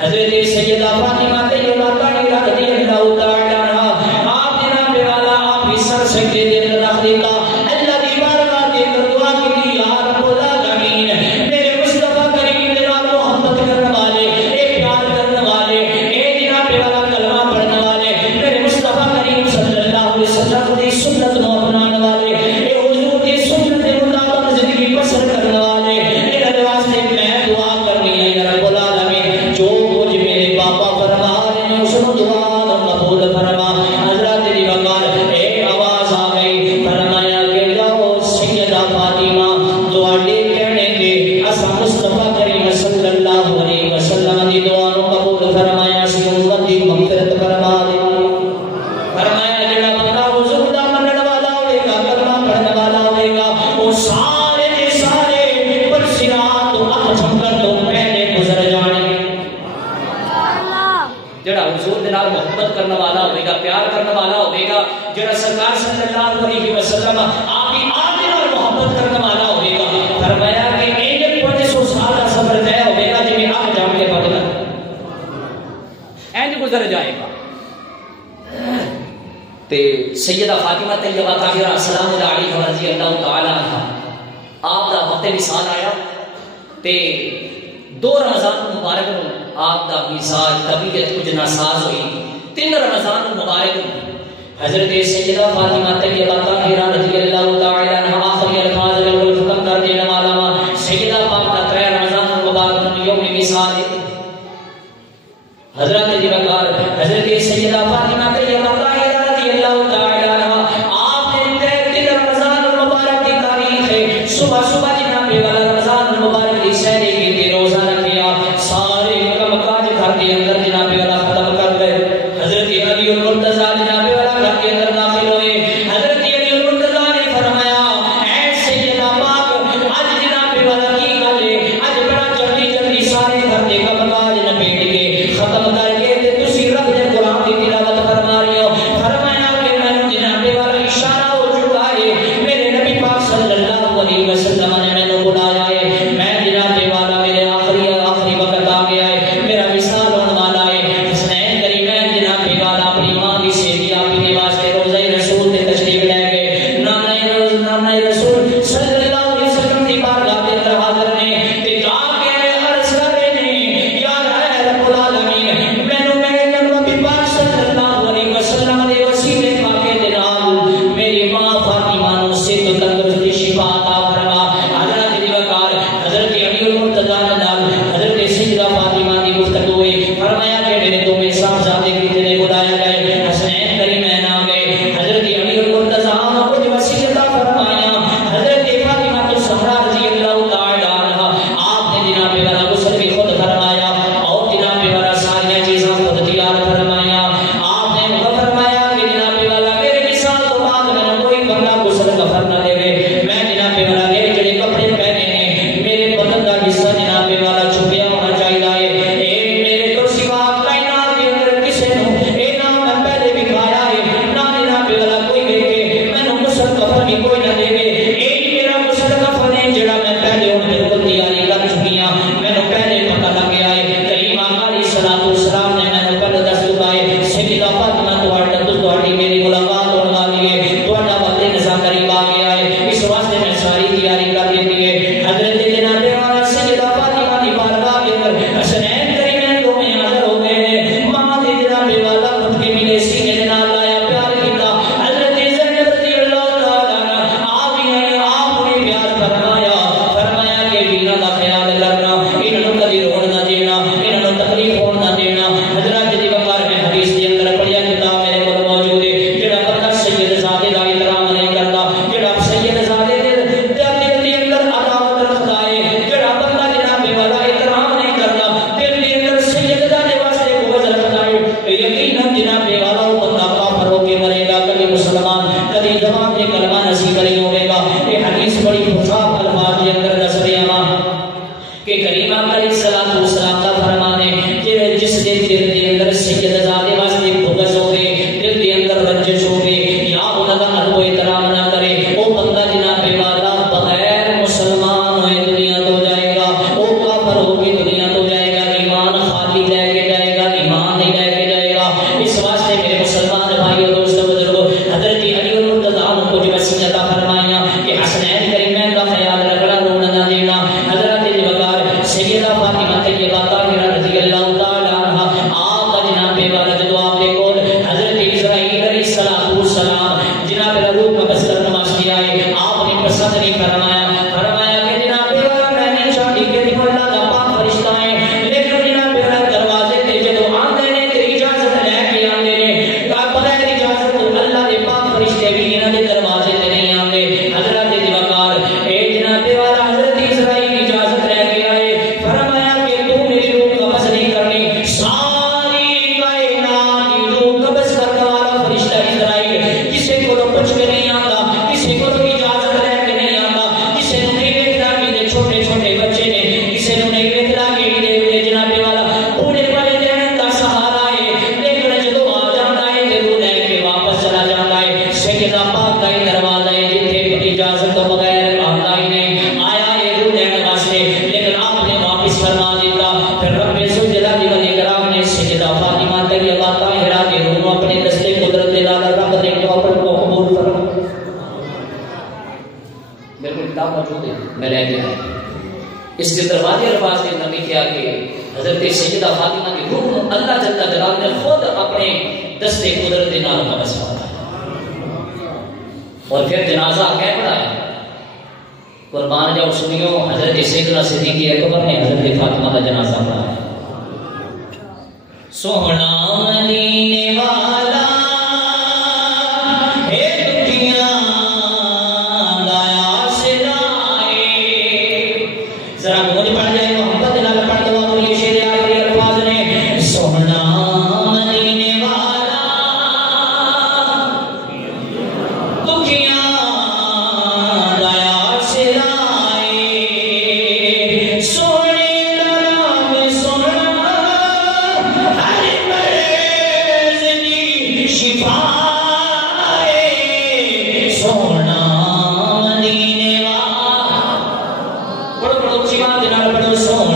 حضرت سیدہ فاطمہ طیبہ طاہرہ رضی اللہ تعالی عنہا آپ جناب والا آپ ہی سر سجدے دے اندر رکھ دیتا اللہ دی بارگاہ کے اندر دعا کی یا رب العالمین میرے مصطفیٰ کریم دے نال محبت کرنے والے اے پیار کرنے والے اے جناب والا کلمہ پڑھنے والے میرے مصطفیٰ کریم صلی اللہ علیہ وسلم دی سنت نو اپنانے والے اے حضور دی سنت دے مطابق زندگی بسر کرنے والے انہاں دے واسطے میں دعا کرنی ہے یا رب العالمین جو کچھ میرے باپا فرما رہے ہیں اس کو دعا قبول فرما حضرت دی وقار ایک آواز آ گئی فرمایا کہ جاؤ سیدہ فاطمہ تواڈے کہنے تے اساں مصطفیٰ کریم صلی اللہ علیہ وسلم دی دعا نو قبول فرمایا سی امت دی مغفرت فرما دے فرمایا جڑا بندہ حضور دا منن والا ہوے گا کلمہ پڑھنے والا ہوے گا وہ سارے دے سارے پر صراط تو اک جھمکن تو پہلے گزر جانے جڑا حضور دے نال محبت کرنے والا ہوے گا پیار کرنے والا ہوے گا جڑا سرکار صلی اللہ علیہ وسلم آپ کی آپ دے نال محبت کرنے والا ہوے گا فرمایا کہ 500 سال کا سفر طے ہوے گا جے آپ جان کے پتہ اینج گزر جائے گا تے سیدہ فاطمہ طیبہ طاہرہ سلام اللہ علیہ رضی اللہ تعالی عنہا آپ دا وقت وصال آیا تے 2 رمضان مبارک نو آپ دا مزاج طبیعت کچھ ناساز ہوئی 3 رمضان مبارک حضرت سیدہ فاطمہ طیبہ طاہرہ رضی اللہ تعالی عنہا آخری الفاظ بالکل ختم کر دینے والا سیدہ فاطمہ 3 رمضان مبارک یوم وصال حضرت دی وقار حضرت سیدہ فاطمہ طیبہ طاہرہ رضی اللہ تعالی عنہا آپ نے 3 رمضان مبارک کی تاریخ ہے صبح صبح جناب والا رمضان مبارک کی سحری کی روزہ رکھیا سارے کام کاج گھر کے اندر جناب والا ختم کر گئے حضرت علی المرتضیٰ جناب والا گھر کے اندر داخل ہوئے حضرت علی المرتضیٰ نے فرمایا اے سیدہ پاک آج جناب والا کی گل ہے آج بڑا جلدی جلدی سارے گھر کے کام کاج نبیڑ کے ختم کر کے تے تسی رب دے قرآن کی تلاوت فرما رہے ہو فرمایا کہ میں جناب والا اشارہ ہو چکا ہے میرے نبی پاک صلی اللہ علیہ وسلم تیاری کر دیتی ہے. حضرت جناب والا سیدہ فاطمہ کی بارگاہ کے اندر حسنین کریمین دو میں حاضر ہو گئے ہیں. ماں نے جناب والا اٹھ کے ملے سینے کے نال لایا پیار کیتا. حضرت زینب رضی اللہ تعالیٰ عنہ آپ ہی نے آپ نے پیار فرمایا کہ بینا کا خیال کرنا, انہوں کدی روڑ نہ دینا, انہوں تکلیف ہون نہ دینا. حضرات جی وقار میں حدیث کے اندر پڑھیا کتاب میرے کو موجود ہے. جڑا بندہ سید زادے کا احترام نہیں کرتا, جڑا سید زادے دل کے اندر عداوت رکھتا ہے, جڑا بندہ جناب والا احترام نہیں کرتا, دل کے اندر سید زادے واسطے بغض رکھتا ہے, یقیناً جناب والا وہ بندہ کافر ہو کے مرے گا, کبھی مسلمان کبھی جوان کے کلمہ نصیب نہیں ہوگا. یہ حدیث بڑی خوشاب الفاظ کے اندر دس رہی ہے کہ کریم علیہ الصلوۃ والسلام کا فرمان ہے کہ جس دل کے اندر سید زادے واسطے بغض ہوگے, دل کے اندر رنجش ہوگے, یا انہاں دا ادب و احترام نہ کرے, وہ بندہ جناب والا بغیر مسلمان ہوئے دنیا تو جائے گا, وہ کافر ہو کے دنیا تو جائے گا, ایمان خالی لے کے جائے گا, ایمان نہیں لے کے جائے گا. اس واسطے میرے مسلمان بھائیو دوستو بزرگو, حضرت علی رضی اللہ عنہ کو جو وصیت فرمایا کہ حسنین کریمین کا خیال رکھنا, رونا نہ دینا. حضرت جی وقار سیدہ فاطمہ طیبہ طاہرہ رضی اللہ تعالی عنہا آپ کا جناب والا جدو آپ کے کول حضرت اسرائیل علیہ السلام جناب روح قبض کرنے واسطے آئے, آپ نے پسند نہیں فرمایا کہ جناب والا میں نہیں چاہتی کہ تم اللہ کا پاک فرشتہ ہے, لیکن جناب والا دروازے تے جدو آندے نے تے اجازت لے کے آندے نے, بغیر اجازت تو اللہ کے پاک فرشتے بھی انہاں دے دروازے تے نہیں آندے. حضرت جی وقار اے جناب والا حضرت اسرائیل اجازت لے کے آئے, فرمایا کہ تو میری روح قبض نہیں کرنی, ساری کائنات کی روح قبض کرنے والا فرشتہ اسرائیل کسی کو پوچھ کے نہیں آتا, کسی کو اجازت لے کے نہیں آتا, کسی نے نہیں دیکھتا کہ چھوٹے چھوٹے بچے نے, کسی نے نہیں دیکھتا کہ جناب والا بوڑھے بڑے دین کا سہارا ہے, لیکن جدو آ جاتا ہے تے روح لے کے واپس چلا جاتا ہے. سیدہ پاک کا دروازہ ہے جتھے اجازت تو بغیر آتا ہی نہیں, آیا ہے روح لینے واسطے, لیکن آپ نے واپس فرما دیتا. پھر رب ذوالجلال والاکرام نے سیدہ فاطمہ طیبہ طاہرہ کے روح اپنے دستے قدرت دلالا رب نے توبہ کو قبول فرما. بالکل کتاب موجود ہے, میں لے کے آیا. اس کے دروازے الفاظ کے اندر لکھا کہ حضرت سیدہ فاطمہ کی روح اللہ جل جلالہ نے خود اپنے دستے قدرت دلالا قبض فرمایا. اور پھر جنازہ کہہ پڑا ہے, قربان جاؤ سنیو, حضرت سیدنا صدیق اکبر نے حضرت فاطمہ کا جنازہ پڑھایا. سوہنا مدینے والا اے دنیا لایا سلائے, ذرا مجھے پڑھ جائے محبت نال پڑھ دو آپ یہ شعر آخری الفاظ نے. سوہنا مدینے والا دکھیاں لایا سلائے, سونے دا نام سننا ہر مریض دی شفا ہے. سونا مدینے والا, بڑو بڑو اچھی بات جناب پڑھو, سونا